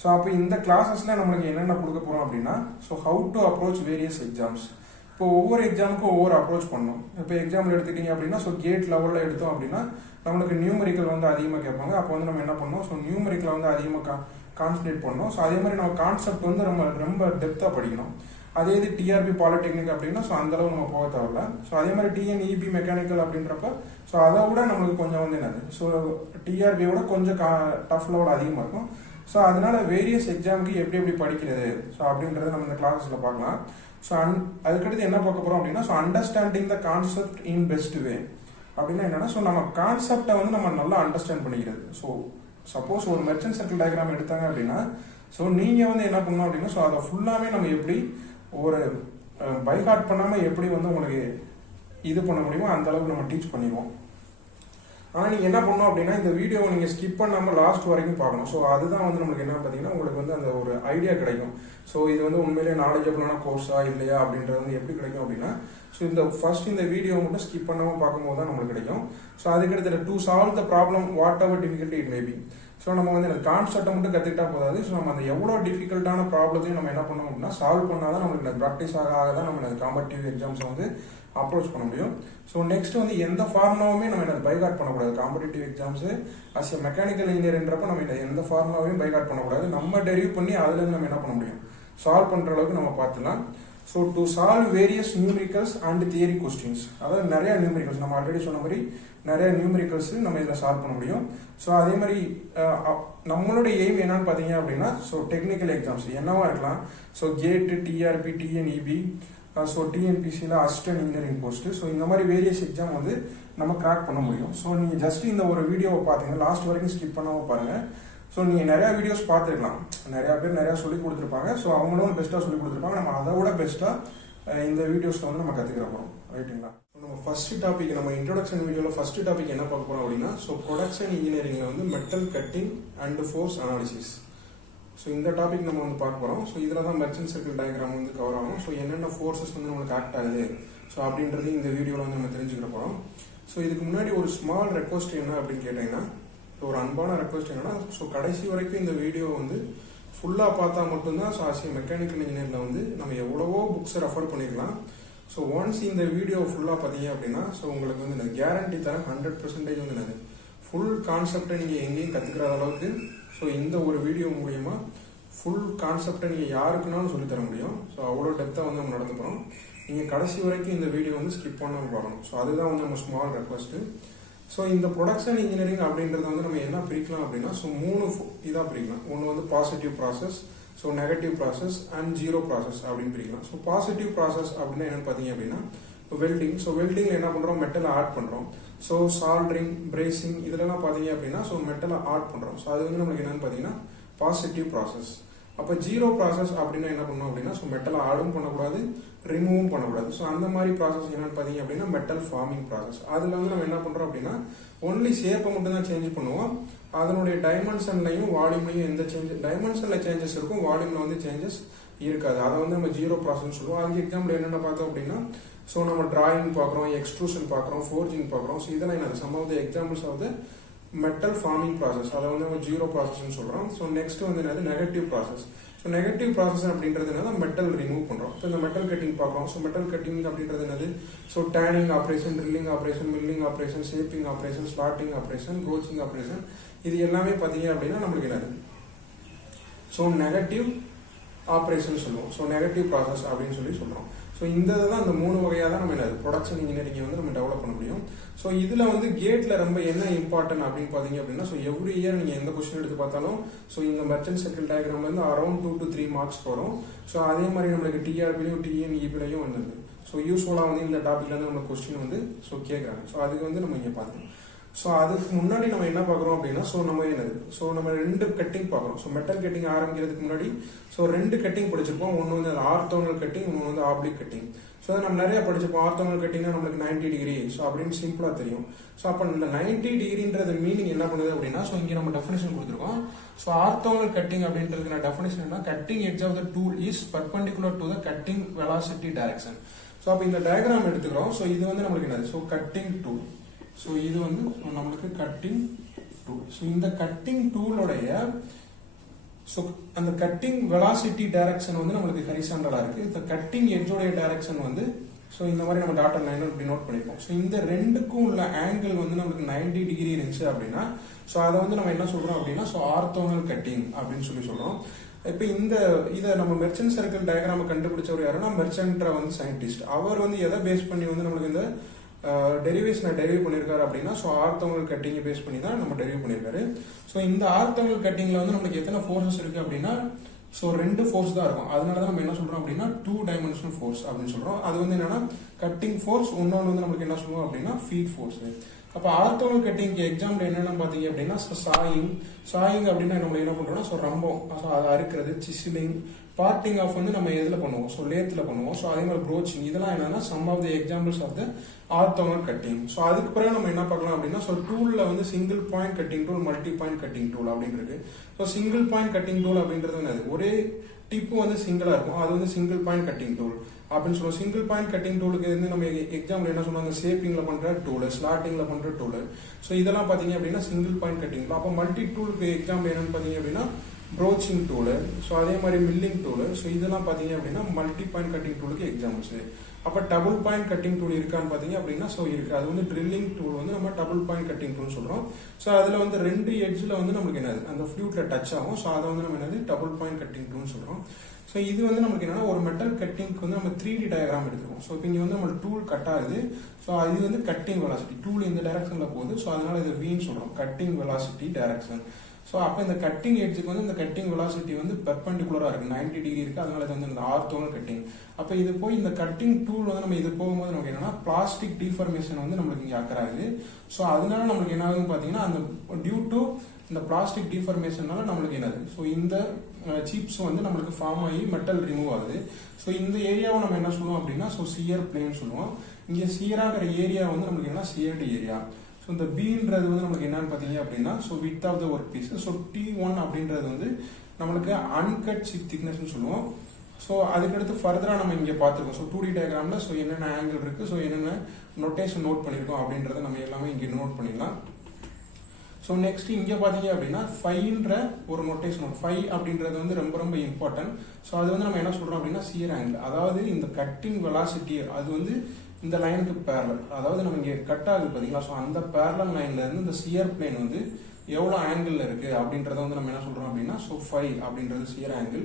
ஸோ அப்போ இந்த கிளாஸஸ்ல நம்மளுக்கு என்னென்ன கொடுக்க போகிறோம் அப்படின்னா so how to approach various exams. இப்போ ஒவ்வொரு எக்ஸாமுக்கும் ஒவ்வொரு அப்ரோச் பண்ணணும். இப்போ எக்ஸாம்பிள் எடுத்துக்கிட்டீங்க அப்படின்னா ஸோ கேட் லெவலில் எடுத்தோம் அப்படின்னா நம்மளுக்கு நியூமரிக்கல் வந்து அதிகமாக கேட்பாங்க. அப்போ வந்து நம்ம என்ன பண்ணணும், ஸோ நியூமரிக்கல் வந்து அதிகமாக கான்சன்ட்ரேட் பண்ணணும். ஸோ அதே மாதிரி நம்ம கான்செப்ட் வந்து ரொம்ப டெப்த்தாக படிக்கணும். அதே இது டிஆர்பி பாலிடெக்னிக் அப்படின்னா ஸோ அந்த அளவு நம்ம போக தேவையில்ல. ஸோ அதே மாதிரி டிஎன்இபி மெக்கானிக்கல் அப்படின்றப்ப ஸோ அதை விட நம்மளுக்கு கொஞ்சம் வந்து என்னது ஸோ டிஆர்பியோட கொஞ்சம் டஃப் லெவல் அதிகமாக இருக்கும். ஸோ அதனால வேரியஸ் எக்ஸாமுக்கு எப்படி படிக்கிறது ஸோ அப்படின்றத நம்ம இந்த கிளாஸஸ்ல பார்க்கலாம். ஸோ அதுக்கடுத்து என்ன பார்க்க போறோம் அப்படின்னா so understanding the concept in best way அப்படின்னா என்னன்னா ஸோ நம்ம கான்செப்டை வந்து நம்ம நல்லா அண்டர்ஸ்டாண்ட் பண்ணிக்கிறது. ஸோ சப்போஸ் ஒரு மெர்ச்சன்ட் சர்க்கிள் டயக்ராம் எடுத்தாங்க அப்படின்னா ஸோ நீங்க வந்து என்ன பண்ணணும் அப்படின்னா ஸோ அதை ஃபுல்லாமே நம்ம எப்படி ஒரு பைஹார்ட் பண்ணாம எப்படி வந்து உங்களுக்கு இது பண்ண முடியுமோ அந்த அளவுக்கு நம்ம டீச் பண்ணிடுவோம். ஆனால் நீங்கள் என்ன பண்ணணும் அப்படின்னா இந்த வீடியோவை நீங்கள் ஸ்கிப் பண்ணாமல் லாஸ்ட் வரைக்கும் பார்க்கணும். ஸோ அதுதான் வந்து நம்மளுக்கு என்ன பார்த்தீங்கன்னா உங்களுக்கு வந்து அந்த ஒரு ஐடியா கிடைக்கும். ஸோ இது வந்து உண்மையிலேயே நாலேஜபிளான கோர்ஸா இல்லையா அப்படின்றது வந்து எப்படி கிடைக்கும் அப்படின்னா, ஸோ இந்த ஃபர்ஸ்ட் இந்த வீடியோ மட்டும் ஸ்கிப் பண்ணாமல் பார்க்கும்போது தான் நம்மளுக்கு கிடைக்கும். ஸோ அதுக்கடுத்து to solve the problem what ever difficulty it maybe. So நம்ம வந்து அந்த கான்செப்டை மட்டும் கற்றுக்கிட்டா போதாது. ஸோ நம்ம அந்த எவ்வளோ டிஃபிகல்ட்டான ப்ராப்ளத்தையும் நம்ம என்ன பண்ணோம் அப்படின்னா சால்வ் பண்ணால் தான் நம்மளுக்கு அந்த ப்ராக்டிஸ் ஆக தான் நம்ம அந்த காம்படிட்டிவ் எக்ஸாம்ஸை வந்து அப்ரோச் பண்ண முடியும். ஸோ நெக்ஸ்ட் வந்து எந்த ஃபார்முலாவுமே நம்ம என்ன பைகாட் பண்ணக்கூடாது. Competitive exams as a mechanical இன்ஜினியர்ன்றப்ப நம்ம எந்த ஃபார்முலாவையும் பைகாட் பண்ணக்கூடாது. நம்ம டெரிவ் பண்ணி அதுலேருந்து நம்ம என்ன பண்ண முடியும், சால்வ் பண்ணுற அளவுக்கு நம்ம பார்த்துலாம். So to solve various numericals and theory questions, அதாவது நிறைய நியூமெரிக்கல்ஸ் நம்ம ஆல்ரெடி சொன்ன மாதிரி நிறைய நியூமெரிக்கல்ஸ் நம்ம இதில் சால்வ் பண்ண முடியும். ஸோ அதே மாதிரி நம்மளோட எய்ம் என்னன்னு பார்த்தீங்க அப்படின்னா, ஸோ டெக்னிக்கல் எக்ஸாம்ஸ் என்னவா இருக்கலாம். ஸோ கேட்டு, டிஆர்பி, டிஎன்இபி, ஸோ டிஎன்பிசியில் அசிஸ்டன்ட் இன்ஜினியரிங் போஸ்ட்டு, ஸோ இந்த மாதிரி வேரியஸ் எக்ஸாம் வந்து நம்ம கிராக் பண்ண முடியும். ஸோ நீங்கள் ஜஸ்ட் இந்த ஒரு வீடியோவை பார்த்தீங்க, லாஸ்ட் வரைக்கும் ஸ்கிப் பண்ணாமல் பாருங்கள். ஸோ நீங்கள் நிறையா வீடியோஸ் பார்த்துருக்கலாம், நிறையா பேர் நிறையா சொல்லி கொடுத்துருப்பாங்க. ஸோ அவங்களும் பெஸ்ட்டாக சொல்லி கொடுத்துருப்பாங்க. நம்ம அதை விட பெஸ்ட்டாக இந்த வீடியோஸில் வந்து நம்ம கற்றுக்கிற போகிறோம், ரைட்டுங்களா. நம்ம ஃபர்ஸ்ட் டாபிக், நம்ம இன்ட்ரோடக்ஷன் வீடியோவில் ஃபர்ஸ்ட் டாபிக் என்ன பார்க்க போகிறோம் அப்படின்னா, ஸோ ப்ரொடக்ஷன் இன்ஜினியரிங்கில் வந்து metal cutting and force analysis. So இந்த டாபிக் நம்ம வந்து பார்க்க போகிறோம். ஸோ இதில் தான் மெர்ச்சன்ட் சர்க்கிள் டயக்ராம் வந்து கவர் ஆகும். ஸோ என்னென்ன ஃபோர்ஸஸ் வந்து நம்மளுக்கு ஆக்ட் ஆகுது ஸோ அப்படின்றது இந்த வீடியோவில் வந்து நம்ம தெரிஞ்சுக்கிற போகிறோம். ஸோ இதுக்கு முன்னாடி ஒரு ஸ்மால் ரெக்வஸ்ட் என்ன அப்படின்னு கேட்டிங்கன்னா, ஒரு அன்பான ரெக்வஸ்ட் என்னன்னா, ஸோ கடைசி வரைக்கும் இந்த வீடியோ வந்து ஃபுல்லாக பார்த்தா மட்டும்தான் ஸோ ஆஸ் ஏ மெக்கானிக்கல் இன்ஜினியரில் வந்து நம்ம எவ்வளவோ புக்ஸை ரெஃபர் பண்ணிக்கலாம். ஸோ ஒன்ஸ் இந்த வீடியோ ஃபுல்லாக பார்த்தீங்க அப்படின்னா, ஸோ உங்களுக்கு வந்து நான் கேரண்டி தரேன் 100% வந்து நான் ஃபுல் கான்செப்டை நீங்கள் எங்கேயும் கற்றுக்கிற அளவுக்கு ஸோ இந்த ஒரு வீடியோ மூலயமா ஃபுல் கான்செப்டை நீங்கள் யாருக்குனாலும் சொல்லித்தர முடியும். ஸோ அவ்வளோ டெப்த்தாக வந்து நம்ம நடத்த போகிறோம். நீங்கள் கடைசி வரைக்கும் இந்த வீடியோ வந்து ஸ்கிப் பண்ணாமல் பார்க்கணும். ஸோ அதுதான் வந்து நம்ம ஸ்மால் ரெக்வஸ்ட்டு. ஸோ இந்த ப்ரொடக்ஷன் இன்ஜினியரிங் அப்படின்றத வந்து நம்ம என்ன பிரிக்கலாம் அப்படின்னா, ஸோ 3 இதாக பிரிக்கலாம். ஒன்று வந்து positive process, so negative process and zero process அப்படின்னு பிரிக்கலாம். ஸோ பாசிட்டிவ் ப்ராசஸ் அப்படின்னா என்னன்னு பார்த்தீங்க அப்படின்னா வெல்டிங். ஸோ வெல்டிங்கில் என்ன பண்ணுறோம், மெட்டலை ஆட் பண்ணுறோம். ஸோ சால்ட்ரிங், பிரேசிங் இதெல்லாம் பார்த்தீங்க அப்படின்னா ஸோ மெட்டலை ஆட் பண்ணுறோம். ஸோ அது வந்து நமக்கு என்னன்னு பார்த்தீங்கன்னா பாசிட்டிவ் ப்ராசஸ். அப்போ ஜீரோ ப்ராசஸ் அப்படின்னா என்ன பண்ணணும் அப்படின்னா, ஸோ மெட்டலை ஆடும் பண்ணக்கூடாது, ரிமூவும் பண்ணக்கூடாது. ஸோ அந்த மாதிரி ப்ராசஸ் என்னன்னு பார்த்தீங்க அப்படின்னா மெட்டல் ஃபார்மிங் ப்ராசஸ். அதில் வந்து நம்ம என்ன பண்ணுறோம் அப்படின்னா ஒன்லி ஷேப்பை மட்டும் தான் சேஞ்ச் பண்ணுவோம். அதனுடைய டைமென்ஷன்லையும் வால்யூம்லையும் எந்த சேஞ்சஸ், டைமென்ஷனில் சேஞ்சஸ் இருக்கும், வால்யூமில் வந்து சேஞ்சஸ் இருக்காது. அதை வந்து நம்ம ஜீரோ ப்ராசஸ் சொல்லுவோம். அதுக்கு எக்ஸாம்பிள் என்னென்ன பார்த்தோம் அப்படின்னா, ஸோ நம்ம டிராயிங் பார்க்குறோம், எக்ஸ்ட்ரூஷன் பார்க்குறோம், ஃபோர்ஜிங் பார்க்குறோம். ஸோ இதெல்லாம் என்ன some of the examples of the metal forming process. அதை வந்து நம்ம ஜீரோ ப்ராசஸ்ன்னு சொல்கிறோம். ஸோ நெக்ஸ்ட் வந்து என்னது negative process. So negative process அப்படின்றது என்னன்னா மெட்டல் ரிமூவ் பண்ணுறோம். ஸோ இந்த மெட்டல் கட்டிங் பார்க்குறோம். ஸோ மெட்டல் கட்டிங் அப்படின்றது என்னது, so turning operation, drilling operation, milling operation, shaping operation, slotting operation, broaching operation, இது எல்லாமே பார்த்தீங்க அப்படின்னா நம்மளுக்கு என்னது, ஸோ நெகட்டிவ் ஆப்ரேஷன் சொல்லுவோம். ஸோ நெகட்டிவ் ப்ராசஸ் அப்படின்னு சொல்கிறோம். ஸோ இந்த தான் அந்த 3 வகையாக தான் நம்ம என்னது ப்ரொடக்ஷன் இன்ஜினியரிங்கை வந்து நம்ம டெவலப் பண்ண முடியும். ஸோ இதில் வந்து கேட்டில் ரொம்ப என்ன இம்பார்ட்டன்ட் அப்படின்னு பார்த்தீங்க அப்படின்னா, ஸோ எவ்ரி இயர் நீங்கள் எந்த கொஸ்டின் எடுத்து பார்த்தாலும் ஸோ இந்த மெர்ச்சன்ட் சர்க்கிள் டயக்ராம்லேருந்து அரௌண்ட் 2 to 3 மார்க்ஸ் வரும். ஸோ அதே மாதிரி நம்மளுக்கு டிஆர்பிலையும் டிஎன்இபிலையும் வந்துருக்கு. ஸோ யூஸ்ஃபுல்லாக வந்து இந்த டாப்பிக்லேருந்து நம்ம கொஸ்டின் வந்து ஸோ கேட்குறாங்க. ஸோ அதுக்கு வந்து நம்ம இங்கே பார்க்கணும். ஸோ அதுக்கு முன்னாடி நம்ம என்ன பார்க்குறோம் அப்படின்னா, ஸோ நம்ம என்னது, ஸோ நம்ம 2 கட்டிங் பார்க்குறோம். ஸோ மெட்டல் கட்டிங் ஆரம்பிக்கிறதுக்கு முன்னாடி ஸோ 2 கட்டிங் படிச்சிருப்போம். ஒன்று வந்து ஆர்த்தோனல் கட்டிங், ஒன்று வந்து ஆப்ளிக் கட்டிங். ஸோ அதை நம்ம நிறைய படிச்சிருப்போம். ஆர்த்தோனல் கட்டிங்னா நம்மளுக்கு 90 டிகிரி ஸோ அப்படின்னு சிம்பிளாக தெரியும். ஸோ அப்போ இந்த 90 டிகிரின்றது மீனிங் என்ன பண்ணுது அப்படின்னா, ஸோ இங்கே நம்ம டெஃபினேஷன் கொடுத்துருக்கோம். ஸோ ஆர்த்தோனல் கட்டிங் அப்படின்றதுக்கு டெஃபினேஷன் என்ன, cutting edge of the tool is perpendicular to the cutting velocity direction. So அப்போ இந்த டயக்ராம் எடுத்துக்கிறோம். ஸோ இது வந்து நம்மளுக்கு என்னது, ஸோ கட்டிங் டூல். ஸோ இது வந்து நம்மளுக்கு கட்டிங் டூல். ஸோ இந்த கட்டிங் டூலோடைய ஸோ அந்த கட்டிங் வெலாசிட்டி டைரக்ஷன் வந்து நம்மளுக்கு ஹரிசாண்டலா இருக்கு. இந்த கட்டிங் எட்ஜோடைய டைரக்ஷன் வந்து ஸோ இந்த மாதிரி நம்ம டாட்டர் லைன் இப்படி நோட் பண்ணிப்போம். ஸோ இந்த ரெண்டுக்கும் உள்ள ஆங்கிள் வந்து நம்மளுக்கு 90 டிகிரி இருந்துச்சு அப்படின்னா ஸோ அதை வந்து நம்ம என்ன சொல்றோம் அப்படின்னா, ஸோ ஆர்த்தோனல் கட்டிங் அப்படின்னு சொல்றோம். இப்போ இதை நம்ம மெர்ச்சன்ட் சர்க்கிள் டயக்ராமை கண்டுபிடிச்சவர் யாருன்னா மெர்ச்சன்ட்ரா வந்து சயின்டிஸ்ட். அவர் வந்து எதை பேஸ் பண்ணி வந்து நம்மளுக்கு இந்த டெரிவேஷனை டெரிவ் பண்ணியிருக்காரு அப்படின்னா, ஸோ ஆர்த்தோனல் கட்டிங்கை பேஸ் பண்ணி தான் நம்ம டெரிவ் பண்ணியிருக்காரு. ஸோ இந்த ஆர்த்தோனல் கட்டிங்ல வந்து நம்மளுக்கு எத்தனை ஃபோர்ஸஸ் இருக்கு அப்படின்னா, ஸோ 2 ஃபோர்ஸ் தான் இருக்கும். அதனால தான் நம்ம என்ன சொல்றோம் அப்படின்னா 2 டைமென்ஷனல் ஃபோர்ஸ் அப்படின்னு சொல்றோம். அது வந்து என்னன்னா கட்டிங் ஃபோர்ஸ், இன்னொன்று வந்து நம்மளுக்கு என்ன சொல்லுவோம் அப்படின்னா ஃபீட் ஃபோர்ஸ். அப்போ ஆர்த்தோனல் கட்டிங்க்கு எக்ஸாம்பிள் என்னென்ன பார்த்தீங்க அப்படின்னா, சாயிங் அப்படின்னா நம்ம என்ன பண்றோம்னா, ஸோ ரம்பம், அதை அறுக்கிறது, சிசிலிங், பார்ட்டிங் ஆஃப் வந்து நம்ம எதில் பண்ணுவோம், ஸோ லேத்தில் பண்ணுவோம். ஸோ அதே மாதிரி ப்ரோச்சிங், இதெல்லாம் என்னன்னா some of the examples of the orthogonal cutting. So அதுக்கு பிறகு நம்ம என்ன பார்க்கலாம் அப்படின்னா, ஸோ டூலில் வந்து single point cutting tool, multi point cutting tool அப்படின்னு இருக்கு. So single point cutting tool அப்படின்றது என்னது, ஒரே டிப்பு வந்து சிங்கிளா இருக்கும், அது வந்து சிங்கிள் பாயிண்ட் கட்டிங் டூல் அப்படின்னு சொல்லுவோம். சிங்கிள் பாயிண்ட் கட்டிங் டூலுக்கு வந்து நம்ம எக்ஸாம்பிள் என்ன சொல்லுவாங்க, ஷேப்பிங்ல பண்ற டூல், ஸ்லாட்டிங்ல பண்ற டூல். ஸோ இதெல்லாம் பாத்தீங்க அப்படின்னா சிங்கிள் பாயிண்ட் கட்டிங் டூல். அப்போ மல்டி டூலுக்கு எக்ஸாம்பிள் என்னன்னு பாத்தீங்க அப்படின்னா ப்ரோச்சிங் டூல். ஸோ அதே மாதிரி மில்லிங் டூல். ஸோ இதெல்லாம் பாத்தீங்க அப்படின்னா மல்டி பாயிண்ட் கட்டிங் டூலுக்கு எக்ஸாம்பிள்ஸ். அப்போ டபுள் பாயிண்ட் கட்டிங் டூல் இருக்கான்னு பாத்தீங்க அப்படின்னா ஸோ இருக்கு. அது வந்து ட்ரில்லிங் டூல் வந்து நம்ம டபுள் பாயிண்ட் கட்டிங் டூல் சொல்றோம். ஸோ அதுல வந்து 2 எட்ஜ்ல வந்து நமக்கு என்னது அந்த ஃப்ளூட்ல டச் ஆகும். ஸோ அதை வந்து நம்ம என்னது டபுள் பாயிண்ட் கட்டிங் டூல் சொல்றோம். ஸோ இது வந்து நமக்கு என்னன்னா ஒரு மெட்டல் கட்டிங்க்கு வந்து நம்ம 3D டயக்ராம் எடுத்துருக்கோம். ஸோ இப்போ இங்கே வந்து நம்ம டூல் கட் ஆகுது. ஸோ இது வந்து கட்டிங் வெலாசிட்டி, டூல் இந்த டைரக்ஷன்ல போகுது. ஸோ அதனால இதை வீன்னு சொல்றோம், கட்டிங் வெலாசிட்டி டைரக்ஷன். ஸோ அப்போ இந்த கட்டிங் எட்ஜுக்கு வந்து இந்த கட்டிங் வெலாசிட்டி வந்து பெர்பெண்டிகுலரா இருக்கு, 90 டிகிரி இருக்கு. அதனால இது வந்து இந்த ஆர்த்தோகனல் கட்டிங். அப்போ இது போய் இந்த கட்டிங் டூல் வந்து நம்ம இது போகும்போது நமக்கு என்னன்னா பிளாஸ்டிக் டிஃபார்மேஷன் வந்து நம்மளுக்கு இங்கே அக்கறாகுது. ஸோ அதனால நம்மளுக்கு என்ன ஆகுதுன்னு பார்த்தீங்கன்னா அந்த டியூ டு இந்த பிளாஸ்டிக் டிஃபார்மேஷனால நம்மளுக்கு என்னது, ஸோ இந்த சிப்ஸ் வந்து நம்மளுக்கு ஃபார்ம் ஆகி மெட்டல் ரிமூவ் ஆகுது. ஸோ இந்த ஏரியாவை நம்ம என்ன சொல்லுவோம் அப்படின்னா ஸோ சியர் பிளேன் சொல்லுவோம். இங்கே சியராகிற ஏரியா வந்து நம்மளுக்கு என்ன சியர்டு ஏரியா. ஸோ இந்த பீன்றது வந்து நம்மளுக்கு என்னன்னு பார்த்தீங்க அப்படின்னா so width of the work piece. So T1 அப்படின்றது வந்து நம்மளுக்கு அன்கட் சிப் திக்னஸ்ன்னு சொல்லுவோம். ஸோ அதுக்கடுத்து ஃபர்தராக நம்ம இங்கே பார்த்துருக்கோம். ஸோ 2D டயக்ராமில் ஸோ என்னென்ன ஆங்கிள் இருக்குது, ஸோ என்னென்ன நோட்டேஷன் நோட் பண்ணியிருக்கோம் அப்படின்றத நம்ம எல்லாமே இங்கே நோட் பண்ணிடலாம். ஸோ நெக்ஸ்ட் இங்கே பார்த்தீங்க அப்படின்னா ஃபைன்ற ஒரு நோட்டேஷன் நோட். ஃபை அப்படின்றது வந்து ரொம்ப ரொம்ப இம்பார்ட்டன்ட். ஸோ அது வந்து நம்ம என்ன சொல்கிறோம் அப்படின்னா சியர் ஆங்கிள். அதாவது இந்த கட்டிங் வெலாசிட்டி அது வந்து இந்த லைனுக்கு பேரலல், அதாவது நம்ம இங்கே கட் ஆகுது பார்த்தீங்களா, ஸோ அந்த பேரலல் லைன்ல இருந்து இந்த சியர் பிளேன் வந்து எவ்வளோ ஆங்கிள் இருக்கு அப்படின்றத வந்து நம்ம என்ன சொல்றோம் அப்படின்னா ஸோ ஃபை அப்படின்றது சியர் ஆங்கிள்.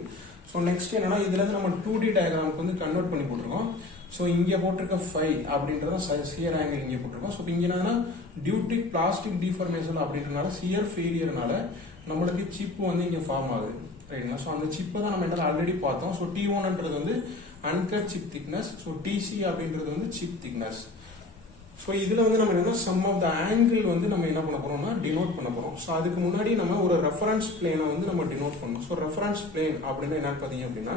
ஸோ நெக்ஸ்ட் என்னன்னா இதுல இருந்து நம்ம 2D டயக்ராமுக்கு வந்து கன்வெர்ட் பண்ணி போட்டிருக்கோம். ஸோ இங்கே போட்டிருக்க ஃபை அப்படின்றத சியர் ஆங்கிள் இங்கே போட்டிருக்கோம். ஸோ இங்கே என்னன்னா டியூட்டிக் பிளாஸ்டிக் டிஃபார்மேஷன் அப்படின்றனால சியர் ஃபெயிலியர்னால நம்மளுக்கு சிப் வந்து இங்கே ஃபார்ம் ஆகுது, ரைட்டுங்களா. ஸோ அந்த சிப்பை தான் நம்ம என்ன ஆல்ரெடி பார்த்தோம். ஸோ T1ன்றது வந்து uncut chip thickness. So TC அப்படின்றது வந்து சிப் திக்னஸ். ஸோ இதுல வந்து நம்ம என்ன சம் ஆஃப் த ஆங்கிள் வந்து நம்ம என்ன பண்ண போறோம்னா டினோட் பண்ண போறோம். ஸோ அதுக்கு முன்னாடி நம்ம ஒரு ரெஃபரன்ஸ் பிளேனை வந்து நம்ம டினோட் பண்ணணும். ஸோ ரெஃபரன்ஸ் பிளேன் அப்படின்னா என்னன்னு பார்த்தீங்க அப்படின்னா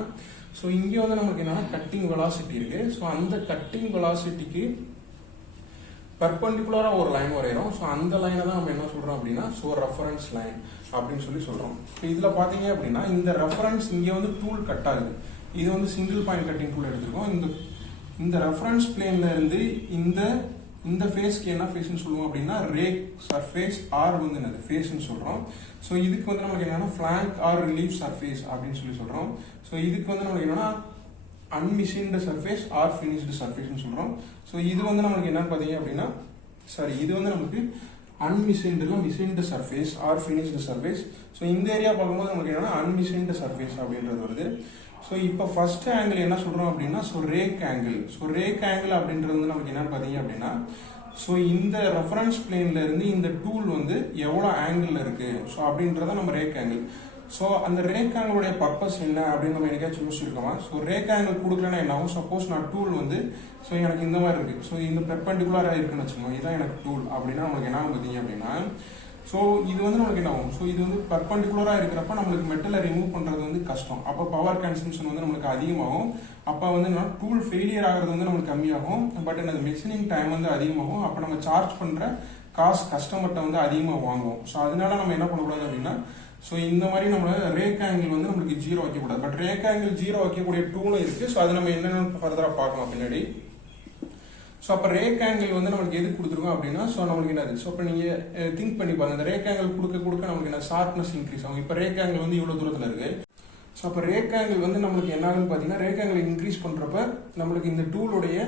ஸோ இங்கே வந்து நமக்கு என்னன்னா கட்டிங் வெலாசிட்டி இருக்கு. ஸோ அந்த கட்டிங் வெலாசிட்டிக்கு பெர்பெண்டிகுலரா ஒரு லைன் வரைகிறோம். ஸோ அந்த லைனை தான் நம்ம என்ன சொல்றோம் அப்படின்னா ஸோ ரெஃபரன்ஸ் லைன் அப்படின்னு சொல்லி சொல்றோம். இதுல பாத்தீங்க அப்படின்னா இந்த ரெஃபரன்ஸ் இங்க வந்து டூல் கட் ஆகுது. இது வந்து சிங்கிள் பாயிண்ட் கட்டிங் டூல் எடுத்துருக்கோம். இந்த ரெஃபரன்ஸ் பிளேன்ல இருந்து இந்த ஃபேஸ்க்கு என்ன ஃபேஸ்ன்னு சொல்லுவோம் அப்படின்னா ரேக் சர்ஃபேஸ் ஆர் வந்து என்னது ஃபேஸ்ன்னு சொல்றோம். ஸோ இதுக்கு வந்து நமக்கு என்னன்னா ஃபிளாங்க் ஆர் ரிலீஃப் சர்ஃபேஸ் அப்படின்னு சொல்லி சொல்றோம். ஸோ இதுக்கு வந்து நமக்கு என்னன்னா அன்மிஷின்டு சர்ஃபேஸ் ஆர் ஃபினிஷ்டு சர்ஃபேஸ்ன்னு சொல்றோம். ஸோ இது வந்து நமக்கு என்னன்னு பார்த்தீங்க அப்படின்னா இது வந்து நமக்கு unmachined machined surface or finished surface. So இந்த ஏரியா பார்க்கும்போது நமக்கு என்னன்னா அன்மிஷின்டு சர்ஃபேஸ் அப்படின்றது வருது. ஸோ இப்போ ஃபர்ஸ்ட் ஆங்கிள் என்ன சொல்றோம் அப்படின்னா so rack angle. So rack angle அப்படின்றது வந்து நமக்கு என்னன்னு பார்த்தீங்க அப்படின்னா ஸோ இந்த ரெஃபரன்ஸ் பிளேன்ல இருந்து இந்த டூல் வந்து எவ்வளோ ஆங்கிள் இருக்கு ஸோ அப்படின்றத நம்ம ரேக் ஆங்கிள். ஸோ அந்த ரேக் ஆங்கிளுடைய பர்பஸ் என்ன அப்படின்னு நம்ம எனக்காச்சும் யோசிச்சிருக்கோமா. ஸோ ரேக் ஆங்கிள் கொடுக்கலன்னா என்ன ஆகும், சப்போஸ் நான் டூல் வந்து ஸோ எனக்கு இந்த மாதிரி இருக்கு, ஸோ இந்த பெர்பெண்டிகுலராக இருக்குன்னு வச்சுக்கோங்க, இதுதான் எனக்கு டூல் அப்படின்னா நமக்கு என்ன ஆகும் பார்த்தீங்க அப்படின்னா ஸோ இது வந்து நமக்கு என்ன ஆகும், ஸோ இது வந்து பெர்பெண்டிகுலராக இருக்கிறப்ப நம்மளுக்கு மெட்டலை ரிமூவ் பண்ணுறது வந்து கஷ்டம். அப்போ பவர் கன்சம்ஷன் வந்து நம்மளுக்கு அதிகமாகும். அப்போ வந்து டூல் ஃபெயிலியர் ஆகிறது வந்து நம்மளுக்கு கம்மியாகும். பட் என்னது மெஷினிங் டைம் வந்து அதிகமாகும். அப்போ நம்ம சார்ஜ் பண்ணுற காசு கஸ்டமர்கிட்ட வந்து அதிகமாக வாங்குவோம். ஸோ அதனால நம்ம என்ன பண்ணக்கூடாது அப்படின்னா ஸோ இந்த மாதிரி நம்ம ரேக் ஆங்கிள் வந்து நம்மளுக்கு 0 வைக்கக்கூடாது. பட் ரேக் ஆங்கிள் 0 வைக்கக்கூடிய டூலும் இருக்கு. ஸோ அது நம்ம என்னென்னு ஃபர்தராக பார்க்கலாம் பின்னாடி. ஸோ அப்போ ரேக் ஆங்கிள் வந்து நம்மளுக்கு எது கொடுத்துருக்கோம் அப்படின்னா ஸோ நம்மளுக்கு என்னது, ஸோ இப்போ நீங்கள் திங்க் பண்ணி பாருங்க, இந்த ரேக் ஆங்கிள் கொடுக்க நம்மளுக்கு என்ன ஷார்ப்னஸ் இன்க்ரீஸ் ஆகும். இப்போ ரேக் ஆங்கிள் வந்து இவ்வளோ தூரத்தில் இருக்கு. ஸோ அப்போ ரேக் ஆங்கிள் வந்து நம்மளுக்கு என்ன ஆகுன்னு பார்த்தீங்கன்னா ரேக் ஆங்கிள் இன்க்ரீஸ் பண்ணுறப்ப நம்மளுக்கு இந்த டூலுடைய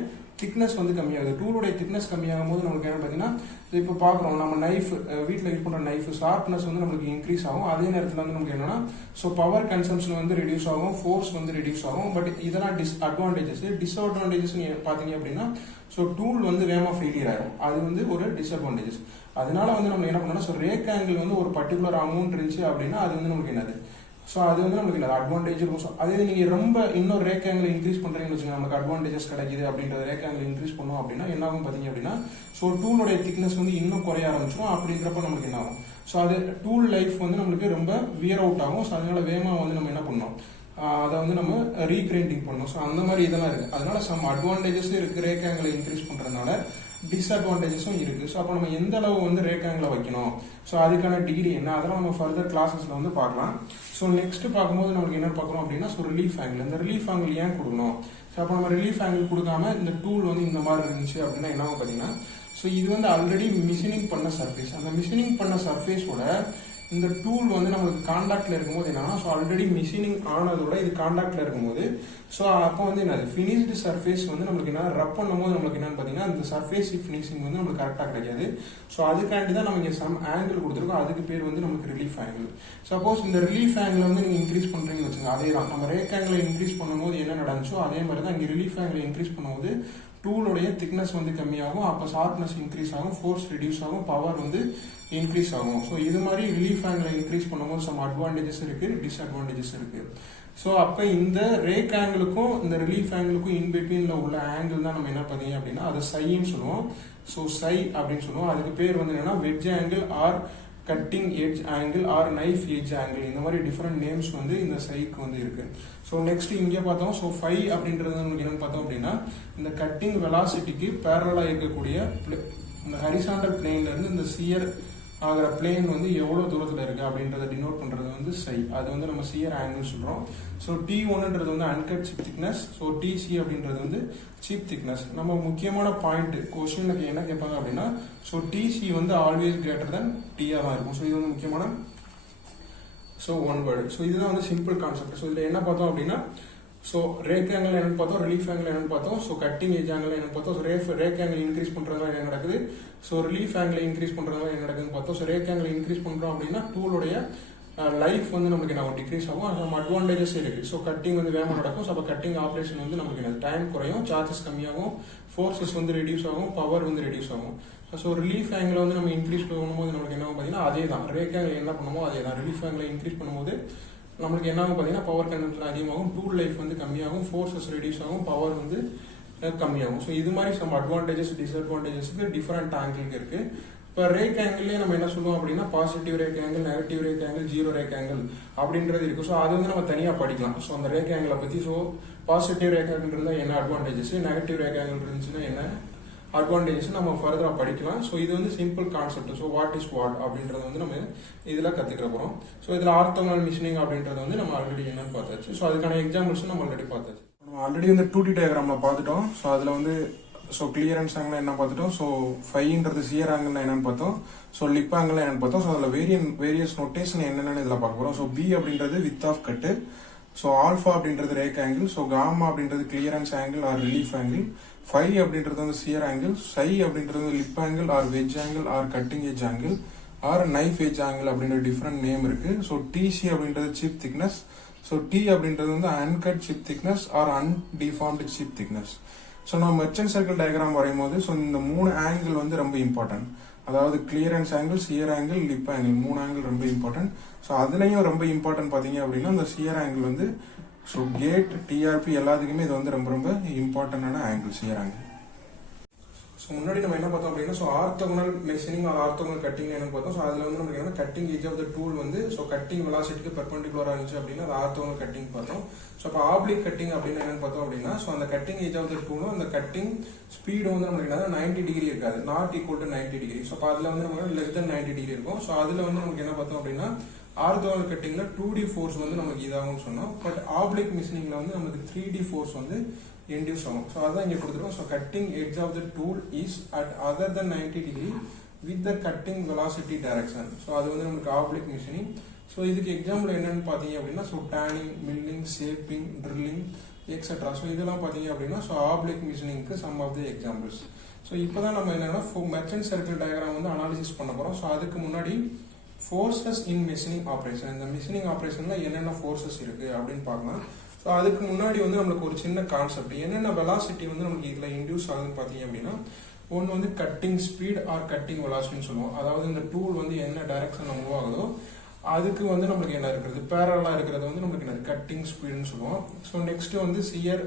திக்னஸ் வந்து கம்மியாகுது. டூலுடைய திக்னஸ் கம்மியாகும் போது நம்மளுக்கு என்ன பார்த்தீங்கன்னா இப்போ பார்க்குறோம் நம்ம நைஃப் வீட்டில் யூஸ் பண்ணுற நைஃப் ஷார்ப்னஸ் வந்து நம்மளுக்கு இன்க்ரீஸ் ஆகும். அதே நேரத்தில் வந்து நமக்கு என்னன்னா ஸோ பவர் கன்சம்ஷன் வந்து ரெடியூஸ் ஆகும், ஃபோர்ஸ் வந்து ரெடியூஸ் ஆகும். பட் இதெல்லாம் டிஸ்அட்வான்டேஜஸ். டிஸ்அட்வான்டேஜஸ் பார்த்தீங்க அப்படின்னா ஸோ டூல் வந்து வேகமாக ஃபெயிலியர் ஆகும். அது வந்து ஒரு டிஸ்அட்வான்டேஜஸ். அதனால வந்து நம்ம என்ன பண்ணோம்னா ஸோ ரேக் ஆங்கிள் வந்து ஒரு பர்டிகுலர் அமௌண்ட் இருந்துச்சு அப்படின்னா அது வந்து நமக்கு என்னது, ஸோ அது வந்து நமக்கு என்ன அட்வான்டேஜ் இருக்கும். ஸோ அதே நீங்கள் ரொம்ப இன்னும் ரேக் ஆங்கிள் இன்க்ரீஸ் பண்ணுறீங்கன்னு வச்சுக்கோங்க, நமக்கு அட்வான்டேஜஸ் கிடைக்குது அப்படின்றத ரேக் ஆங்கிள் இன்க்ரீஸ் பண்ணோம் அப்படின்னா என்ன ஆகும் பார்த்தீங்க அப்படின்னா ஸோ டூலோடைய திக்னஸ் வந்து இன்னும் குறைய ஆரம்பிச்சிடும். அப்படிங்கிறப்ப நமக்கு என்ன ஆகும், ஸோ அது டூல் லைஃப் வந்து நம்மளுக்கு ரொம்ப வியர் அவுட் ஆகும். ஸோ அதனால வேகமாக வந்து நம்ம என்ன பண்ணோம் அதை வந்து நம்ம ரீகிரைண்டிங் பண்ணணும். ஸோ அந்த மாதிரி இதெல்லாம் இருக்குது. அதனால சம் அட்வான்டேஜஸும் இருக்குது ரேக் ஆங்கிளை இன்க்ரீஸ் பண்ணுறதுனால, டிஸ்அட்வான்டேஜஸும் இருக்குது. ஸோ அப்போ நம்ம எந்த அளவு வந்து ரேக் ஆங்கிளை வைக்கணும், ஸோ அதுக்கான டிகிரி என்ன, அதெல்லாம் நம்ம ஃபர்தர் கிளாஸஸில் வந்து பார்க்கலாம். ஸோ நெக்ஸ்ட் பார்க்கும்போது நமக்கு என்ன பார்க்குறோம் அப்படின்னா, ஸோ ரிலீஃப் ஆங்கிள். இந்த ரிலீஃப் ஆங்கிள் ஏன் கொடுக்கணும், ஸோ அப்போ நம்ம ரிலீஃப் ஆங்கிள் கொடுக்காம இந்த டூல் வந்து இந்த மாதிரி இருந்துச்சு அப்படின்னா என்ன பார்த்தீங்கன்னா, ஸோ இது வந்து ஆல்ரெடி மிஷினிங் பண்ண சர்ஃபேஸ். அந்த மிஷினிங் பண்ண சர்ஃபேஸோட இந்த டூல் வந்து நம்மளுக்கு காண்டாக்ட்ல இருக்கும்போது என்னன்னா, ஸோ ஆல்ரெடி மிஷினிங் ஆனதோட இது காண்டாக்ட்ல இருக்கும்போது, ஸோ அப்போ வந்து என்னது ஃபினிஷ்டு சர்ஃபேஸ் வந்து நம்மளுக்கு என்ன ரப் பண்ணும்போது நம்மளுக்கு என்னன்னு பார்த்தீங்கன்னா, அந்த சர்ஃபேஸ் ஃபினிஷிங் வந்து நம்மளுக்கு கரெக்டாக கிடைக்காது. ஸோ அதுக்காண்டி தான் நம்ம இங்கே சம் ஆங்கிள் கொடுத்துருக்கோம். அதுக்கு பேர் வந்து நமக்கு ரிலீஃப் ஆங்கிள். சப்போஸ் இந்த ரிலீஃப் ஆங்கிள் வந்து நீங்கள் இன்க்ரீஸ் பண்ணுறீங்கன்னு வச்சுங்க, அதே தான் நம்ம ரேக் ஆங்கிளை இன்க்ரீஸ் பண்ணும்போது என்ன நடந்துச்சோ அதே மாதிரி தான் இங்கே ரிலீஃப் ஆங்கிளை இன்க்ரீஸ் பண்ணும்போது டூலோடைய திக்னஸ் வந்து கம்மியாகும், அப்போ ஷார்ப்னஸ் இன்க்ரீஸ் ஆகும், ஃபோர்ஸ் ரெடியூஸ் ஆகும், பவர் வந்து இன்க்ரீஸ் ஆகும். ஸோ இது மாதிரி ரிலீஃப் ஆங்கிளை இன்க்ரீஸ் பண்ணும்போது சம் அட்வான்டேஜஸ் இருக்கு, டிஸ்அட்வான்டேஜஸ் இருக்கு. ஸோ அப்போ இந்த ரேக் ஆங்கிளுக்கும் இந்த ரிலீஃப் ஆங்கிளுக்கும் இன்பிட்வீன்ல உள்ள ஆங்கிள் தான் நம்ம என்ன பண்ணீங்க அப்படின்னா அதை சைன்னு சொல்லுவோம். ஸோ சை அப்படின்னு சொல்லுவோம். அதுக்கு பேர் வந்து என்னன்னா wedge angle or cutting edge angle or knife edge angle, இந்த மாதிரி டிஃப்ரெண்ட் நேம்ஸ் வந்து இந்த சைக்கு வந்து இருக்கு. ஸோ நெக்ஸ்ட் இங்கே பார்த்தோம். ஸோ ஃபை அப்படின்றது நமக்கு என்னன்னு பார்த்தோம் அப்படின்னா, இந்த கட்டிங் வெலாசிட்டிக்கு பேரலாக இருக்கக்கூடிய இந்த ஹரிசாண்டல் பிளேன்ல இருந்து இந்த சியர் ஆகிற பிளேன் வந்து எவ்வளோ தூரத்தில் இருக்கு அப்படின்றத டினோட் பண்றது வந்து சை. அது வந்து நம்ம சியர் ஆங்கிள் சொல்றோம். ஸோ T1ன்றது வந்து uncut chip thickness, so TC அப்படின்றது வந்து சிப் திக்னஸ். நம்ம முக்கியமான பாயிண்ட் கொஸ்டினுக்கு என்ன கேட்பாங்க அப்படின்னா, ஸோ TC வந்து ஆல்வேஸ் கிரேட்டர் தென் டிஆ தான் இருக்கும். ஸோ இது வந்து முக்கியமான ஒன் வேர்டு. ஸோ இதுதான் வந்து சிம்பிள் கான்செப்ட். ஸோ இதில் என்ன பார்த்தோம் அப்படின்னா, ஸோ ரேக் ஆங்கிள் என்னன்னு பார்த்தோம், ரிலீஃப் ஆங்கிள் என்னன்னு பார்த்தோம், ஸோ கட்டிங் எட்ஜ் ஆங்கிள் என்னன்னு பார்த்தோம், ரேக் ஆங்கிள் இன்க்ரீஸ் பண்றதுனால என்ன நடக்குது, ஸோ ரிலீஃப் ஆங்கிள் இன்க்ரீஸ் பண்றதுனால என்ன நடக்குதுன்னு பார்த்தோம். ஸோ ரேக் ஆங்கிள் இன்க்ரீஸ் பண்றோம் அப்படின்னா டூலுடைய லைஃப் வந்து நமக்கு என்ன டிக்ரீஸ் ஆகும். அது நம்ம அட்வான்டேஜஸ் இருக்கு. ஸோ கட்டிங் வந்து வேகமாக நடக்கும். ஸோ அப்போ கட்டிங் ஆப்ரேஷன் வந்து நமக்கு என்ன டைம் குறையும், சார்ஜஸ் கம்மியாகும், ஃபோர்ஸஸ் வந்து ரெடியூஸ் ஆகும், பவர் வந்து ரெடியூஸ் ஆகும். ஸோ ரிலீஃப் ஆங்கிள் வந்து நம்ம இன்க்ரீஸ் பண்ணும்போது நமக்கு என்ன பார்த்தீங்கன்னா அதே தான் ரேக் ஆங்கிள் என்ன பண்ணுமோ அதே தான். ரிலீஃப் ஆங்கிள் இன்க்ரீஸ் பண்ணும்போது நம்மளுக்கு என்ன பார்த்தீங்கன்னா பவர் கன்சம்ஷன் அதிகமாகும், டூல் லைஃப் வந்து கம்மியாகும், ஃபோர்ஸஸ் ரெடியூஸ் ஆகும், பவர் வந்து கம்மியாகும். ஸோ இது மாதிரி சம் அட்வான்டேஜஸ் டிஸ்அட்வான்டேஜஸ்க்கு டிஃபரெண்ட் ஆங்கிளுக்கு இருக்கு. இப்போ ரேக் ஆங்கிள்லேயே நம்ம என்ன சொல்லுவோம் அப்படின்னா positive rack angle, negative rack angle, zero rack angle அப்படின்றது இருக்கு. ஸோ அது வந்து நம்ம தனியாக படிக்கலாம். ஸோ அந்த ரேக் ஆங்கிளை பற்றி, ஸோ பாசிட்டிவ் ரேக் ஆங்கிள் இருந்தால் என்ன அட்வான்டேஜஸ், நெகட்டிவ் ரேக் ஆங்கிள் இருந்துச்சுன்னா என்ன அட்வான்டேஜஸ் நம்ம ஃபர்தரா படிக்கலாம். ஸோ இது வந்து simple concept. So what is what அப்படின்றத வந்து நம்ம இதில் கற்றுக்க போகிறோம். ஸோ இதில் ஆர்த்தோகனல் மிஷினிங் அப்படின்றது வந்து நம்ம ஆல்ரெடி என்னன்னு பார்த்தாச்சு. ஸோ அதுக்கான எக்ஸாம்பிள்ஸ் நம்ம ஆல்ரெடி பார்த்தாச்சு. நம்ம ஆல்ரெடி வந்து 2D டயக்ராமில் பார்த்துட்டோம். ஸோ அதில் வந்து ஸோ கிளியரன்ஸ் ஆங்கிள் என்ன பார்த்துட்டோம், ஸோ ஃபைன்றது சியர் ஆங்கிள் என்னன்னு பார்த்தோம், ஸோ லிப் ஆங்கிள் என்னன்னு பார்த்தோம். ஸோ அதில் வேரியஸ் நோட்டேஷன் என்னென்னு இதில் பார்க்க போகிறோம். ஸோ பி அப்படின்றது width of cut, so alpha அப்படின்றது ரேக் ஆங்கிள், ஸோ காமா அப்படின்றது clearance angle or relief angle, phi அப்படின்றது வந்து சியர் ஆங்கிள், சை அப்படின்றது lip angle or wedge angle or cutting edge angle or knife edge angle அப்படின்ற different name இருக்கு. So TC அப்படின்றது chip thickness, so T அப்படின்றது வந்து uncut chip thickness or undeformed chip thickness. So நம்ம merchant circle diagram வரையும் போது so இந்த 3 angle வந்து ரொம்ப இம்பார்ட்டன்ட். அதாவது clearance angle, shear angle, lip angle, 3 angle ரொம்ப இம்பார்ட்டன்ட். ஸோ அதுலயும் ரொம்ப இம்பார்ட்டன்ட் பாத்தீங்க அப்படின்னா இந்த சியர் ஆங்கிள் வந்து ஸோ கேட், டிஆர்பி எல்லாத்துக்குமே இது வந்து ரொம்ப ரொம்ப இம்பார்ட்டன்டான ஆங்கிள் சியர் ஆங்கிள். ஸோ முன்னாடி நம்ம என்ன பார்த்தோம் அப்படின்னா so orthogonal machining or orthogonal cutting என்னன்னு பார்த்தோம். ஸோ அதில் வந்து நமக்கு என்ன cutting edge of the tool வந்து ஸோ கட்டிங் வெலாசிட்டிக்கு பெர்பெண்டிகுலராக இருந்துச்சு அப்படின்னா அது ஆர்த்தோகனல் கட்டிங் பார்த்தோம். ஸோ இப்போ ஆப்ளிக் கட்டிங் அப்படின்னு என்னன்னு பார்த்தோம் அப்படின்னா ஸோ அந்த கட்டிங் எட்ஜ் ஆஃப் த டூலும் அந்த கட்டிங் ஸ்பீடு வந்து நமக்கு என்ன 90 டிகிரி இருக்காது, not equal to 90 degree. So இப்போ அதில் வந்து நமக்கு லெஸ் தென் 90 டிகிரி இருக்கும். ஸோ அதில் வந்து நமக்கு என்ன பார்த்தோம் அப்படின்னா ஆர்த்தோகனல் கட்டிங்ல 2D ஃபோர்ஸ் வந்து நமக்கு இதாகும்னு சொன்னோம். பட் ஆப்ளிக் மிஷினிங்ல வந்து நமக்கு 3D ஃபோர்ஸ் வந்து induce ஆகும். ஸோ அதான் இங்கே கொடுத்துருக்கோம். So cutting edge of the tool is at other than 90 degree with the cutting velocity direction. So அது வந்து நமக்கு ஆப்ளிக் மிஷினிங். ஸோ இதுக்கு எக்ஸாம்பிள் என்னன்னு பார்த்தீங்க அப்படின்னா so turning, milling, shaping, drilling etcetera. So இதெல்லாம் பார்த்தீங்க அப்படின்னா ஸோ ஆப்ளிக் மிஷினிங்க்கு some of the examples. So இப்போ தான் நம்ம என்னன்னா மெர்ச்சன்ட் சர்க்கிள் டயக்ராம் வந்து அனாலிசிஸ் பண்ண போகிறோம். ஸோ அதுக்கு முன்னாடி ஃபோர்ஸஸ் இன் மிஷினிங் ஆப்ரேஷன், இந்த மிஷினிங் ஆப்ரேஷன்ல என்னென்ன ஃபோர்ஸஸ் இருக்கு அப்படின்னு பார்க்கலாம். ஸோ அதுக்கு முன்னாடி வந்து நம்மளுக்கு ஒரு சின்ன கான்செப்ட் என்னென்ன வெலாசிட்டி வந்து நமக்கு இதில் இன்டியூஸ் ஆகுதுன்னு பார்த்தீங்க அப்படின்னா ஒன்று வந்து கட்டிங் ஸ்பீட் ஆர் கட்டிங் வெலாசிட்டின்னு சொல்லுவோம். அதாவது இந்த டூல் வந்து என்ன டைரக்ஷன் மூவ் ஆகுதோ அதுக்கு வந்து நம்மளுக்கு என்ன இருக்கிறது பேரலா இருக்கிறது வந்து நம்மளுக்கு என்ன கட்டிங் ஸ்பீடுன்னு சொல்லுவோம். ஸோ நெக்ஸ்ட் வந்து சியர்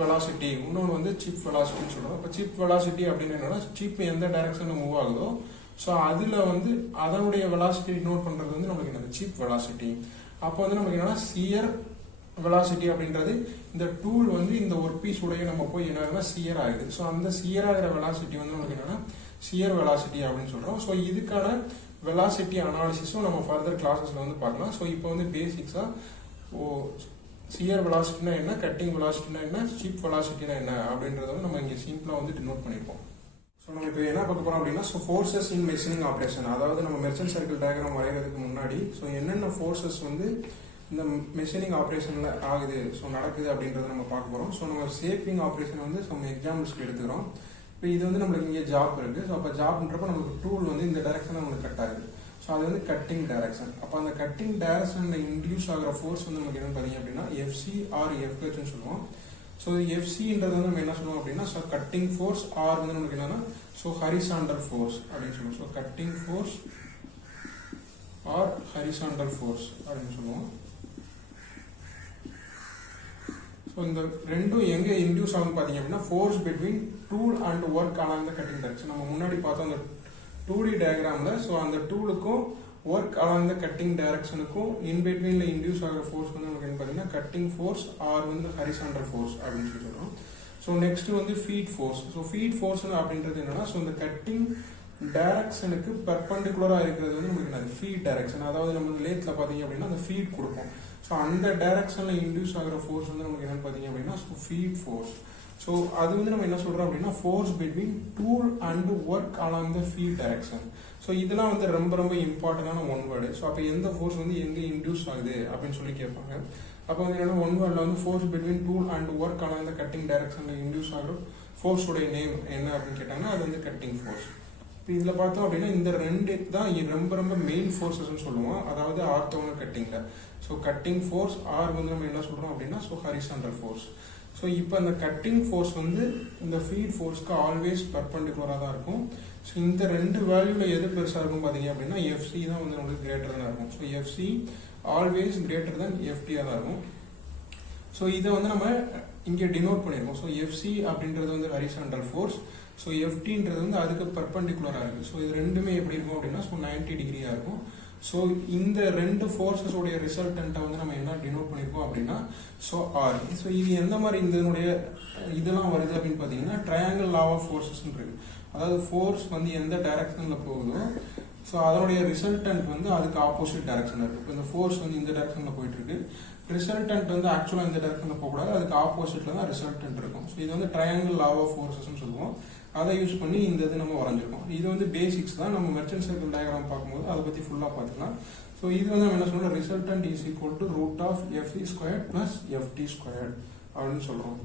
வெலாசிட்டி, இன்னொன்று வந்து சிப் வெலாசிட்டின்னு சொல்லுவோம். இப்போ சிப் வெலாசிட்டி அப்படின்னு என்னன்னா சிப் எந்த டைரக்ஷன்ல மூவ் ஆகுதோ ஸோ அதில் வந்து அதனுடைய வெலாசிட்டி நோட் பண்ணுறது வந்து நமக்கு என்னது சிப் வெலாசிட்டி. அப்போ வந்து நமக்கு என்னன்னா சியர் வெலாசிட்டி அப்படின்றது இந்த டூல் வந்து இந்த ஒர்க் பீஸ் உடைய நம்ம போய் என்ன சியர் ஆகுது. ஸோ அந்த சியர் ஆகிற வெலாசிட்டி வந்து நமக்கு என்னன்னா சியர் வெலாசிட்டி அப்படின்னு சொல்றோம். ஸோ இதுக்கான வெலாசிட்டி அனாலிசிஸும் நம்ம ஃபர்தர் கிளாஸஸ்ல வந்து பார்க்கலாம். ஸோ இப்போ வந்து பேசிக்ஸா சியர் வெலாசிட்டினா என்ன, கட்டிங் வெலாசிட்டினா என்ன, ஸ்ட்ரிப் வெலாசிட்டினா என்ன அப்படின்றத வந்து நம்ம இங்கே சிம்பிளா வந்து டினோட் பண்ணிருப்போம். ஸோ நம்ம இப்போ என்ன பார்க்க போறோம் அப்படின்னா ஃபோர்ஸஸ் இன் மெஷினிங் ஆப்ரேஷன், அதாவது நம்ம மெர்ச்சன்ட் சர்க்கிள் டயக்ராம் வரைகிறதுக்கு முன்னாடி ஸோ என்னென்ன ஃபோர்ஸஸ் வந்து இந்த மெஷினிங் ஆப்ரேஷன்ல ஆகுது, ஸோ நடக்குது அப்படின்றத நம்ம பார்க்க போறோம். ஸோ நம்ம ஷேப்பிங் ஆப்ரேஷன் வந்து நம்ம எக்ஸாம்பிள்ஸ்க்கு எடுத்துக்கிறோம். இப்போ இது வந்து நம்மளுக்கு இங்கே ஜாப் இருக்கு. ஸோ அப்போ ஜாப்ன்றப்ப நமக்கு டூல் வந்து இந்த டைரக்ஷன் நம்மளுக்கு கட் ஆகுது. ஸோ அது வந்து கட்டிங் டைரக்ஷன். அப்போ அந்த கட்டிங் டைரக்ஷன்ல இன்டியூஸ் ஆகிற ஃபோர்ஸ் வந்து நமக்கு என்னன்னு பார்த்தீங்க அப்படின்னா எஃப்சி ஆர் எஃப்ஹெச்னு சொல்லுவோம். ஸோ எஃப்சின்றது வந்து நம்ம என்ன சொல்லுவோம் அப்படின்னா ஸோ கட்டிங் ஃபோர்ஸ், ஆர் வந்து நமக்கு என்னன்னா ஸோ ஹரிசாண்டல் ஃபோர்ஸ் அப்படின்னு சொல்லுவோம். So cutting force R horizontal force அப்படின்னு சொல்லுவோம். ஸோ இந்த ரெண்டும் எங்க இன்டியூஸ் ஆகும் பார்த்தீங்க அப்படின்னா force between tool and work along the cutting direction. நம்ம முன்னாடி பார்த்தோம் அந்த 2D டயக்ராம்ல. ஸோ அந்த டூலுக்கும் ஒர்க் அலாங் த கட்டிங் டைரக்ஷனுக்கும் இன் பிட்வீன்ல இன்டியூஸ் ஆகிற ஃபோர்ஸ் வந்து நமக்கு என்ன பார்த்தீங்கன்னா கட்டிங் ஃபோர்ஸ் ஆர் வந்து ஹரிசாண்டல் ஃபோர்ஸ் அப்படின்னு சொல்லி சொல்றோம். ஸோ நெக்ஸ்ட் வந்து feed force. So feed force அப்படின்றது என்னன்னா ஸோ இந்த கட்டிங் டைரக்ஷனுக்கு பெர்பெண்டிகுலரா இருக்கிறது வந்து நமக்கு என்னது ஃபீட் டைரக்ஷன். அதாவது நம்ம லேத்ல பாத்தீங்க அப்படின்னா அந்த ஃபீட் கொடுப்போம். ஸோ அந்த டைரக்ஷன்ல இன்டியூஸ் ஆகிற ஃபோர்ஸ் வந்து நமக்கு என்னன்னு பாத்தீங்க அப்படின்னா ஃபீட் ஃபோர்ஸ். ஸோ அது வந்து நம்ம என்ன சொல்றோம் அப்படின்னா force between tool and work along the feed direction. So இதெல்லாம் வந்து ரொம்ப ரொம்ப இம்பார்ட்டன்டான ஒன் வேர்டு. ஸோ அப்போ எந்த ஃபோர்ஸ் வந்து எங்க இன்டியூஸ் ஆகுது அப்படின்னு சொல்லி கேட்பாங்க. அப்போ வந்து என்னன்னா ஒன் வேர்ட்ல வந்து force between tool and work along the cutting டைரக்ஷன்ல இன்டியூஸ் ஆகிற ஃபோர்ஸ் உடைய நேம் என்ன அப்படின்னு கேட்டாங்கன்னா அது வந்து கட்டிங் ஃபோர்ஸ். இப்போ இதுல பார்த்தோம் அப்படின்னா இந்த ரெண்டு தான் ரொம்ப ரொம்ப மெயின் ஃபோர்ஸஸ் சொல்லுவோம், அதாவது ஆர்த்தோகனல் கட்டிங்ல. ஸோ கட்டிங் ஃபோர்ஸ் ஆர் வந்து நம்ம என்ன சொல்றோம் அப்படின்னா ஸோ ஹரிசாண்டல் ஃபோர்ஸ். ஸோ இப்போ அந்த கட்டிங் ஃபோர்ஸ் வந்து இந்த ஃபீட் ஃபோர்ஸ்க்கு ஆல்வேஸ் பர்பெண்டிகுலரா தான் இருக்கும். ஸோ இந்த ரெண்டு வேல்யூல எது பெருசா இருக்கும் பாத்தீங்க அப்படின்னா எஃப்சி தான் வந்து நம்மளுக்கு கிரேட்டர் தான் இருக்கும். So FC always greater than எஃப்டியா தான் இருக்கும். ஸோ இதை வந்து நம்ம இங்கே டினோட் பண்ணியிருக்கோம். ஸோ எஃப்சி அப்படின்றது வந்து ஹரிசாண்டல் ஃபோர்ஸ். ஸோ எஃப்டின்றது வந்து அதுக்கு பர்பெண்டிகுலரா இருக்கு. ஸோ இது ரெண்டுமே எப்படி இருக்கும் அப்படின்னா ஸோ 90 டிகிரியா இருக்கும். ஸோ இந்த ரெண்டு ஃபோர்ஸஸ் உடைய ரிசல்டன்ட்டை வந்து நம்ம என்ன டினோட் பண்ணியிருக்கோம் அப்படின்னா ஸோ ஆர். ஸோ இது எந்த மாதிரி இதனுடைய இதெல்லாம் வருது அப்படின்னு பார்த்தீங்கன்னா ட்ரையாங்கிள் லா ஆஃப் ஃபோர்ஸஸ் இருக்கு. அதாவது ஃபோர்ஸ் வந்து எந்த டைரக்ஷன்ல போகுதோ ஸோ அதனுடைய ரிசல்டன்ட் வந்து அதுக்கு ஆப்போசிட் டைரக்ஷன்ல இருக்கு. இப்போ இந்த ஃபோர்ஸ் வந்து இந்த டைரக்ஷன்ல போயிட்டு இருக்கு, ரிசல்டன்ட் வந்து ஆக்சுவலா இந்த டைரக்ஷன்ல போகக்கூடாது, அதுக்கு ஆப்போசிட்ல தான் ரிசல்டன்ட் இருக்கும். ஸோ இது வந்து ட்ரையாங்கிள் லா ஆஃப் ஃபோர்ஸஸ் சொல்லுவோம். அதை யூஸ் பண்ணி இந்த இது நம்ம வரைஞ்சிருக்கோம். இது வந்து பேசிக்ஸ் தான். நம்ம மெர்ச்சன்ட் சர்க்கிள் டயக்ராம் பார்க்கும்போது அதை பத்தி ஃபுல்லா பார்த்துக்கலாம். ஸோ இது வந்து நம்ம என்ன சொல்றோம் resultant is equal to root of FE square plus FT square அப்படின்னு சொல்றோம்.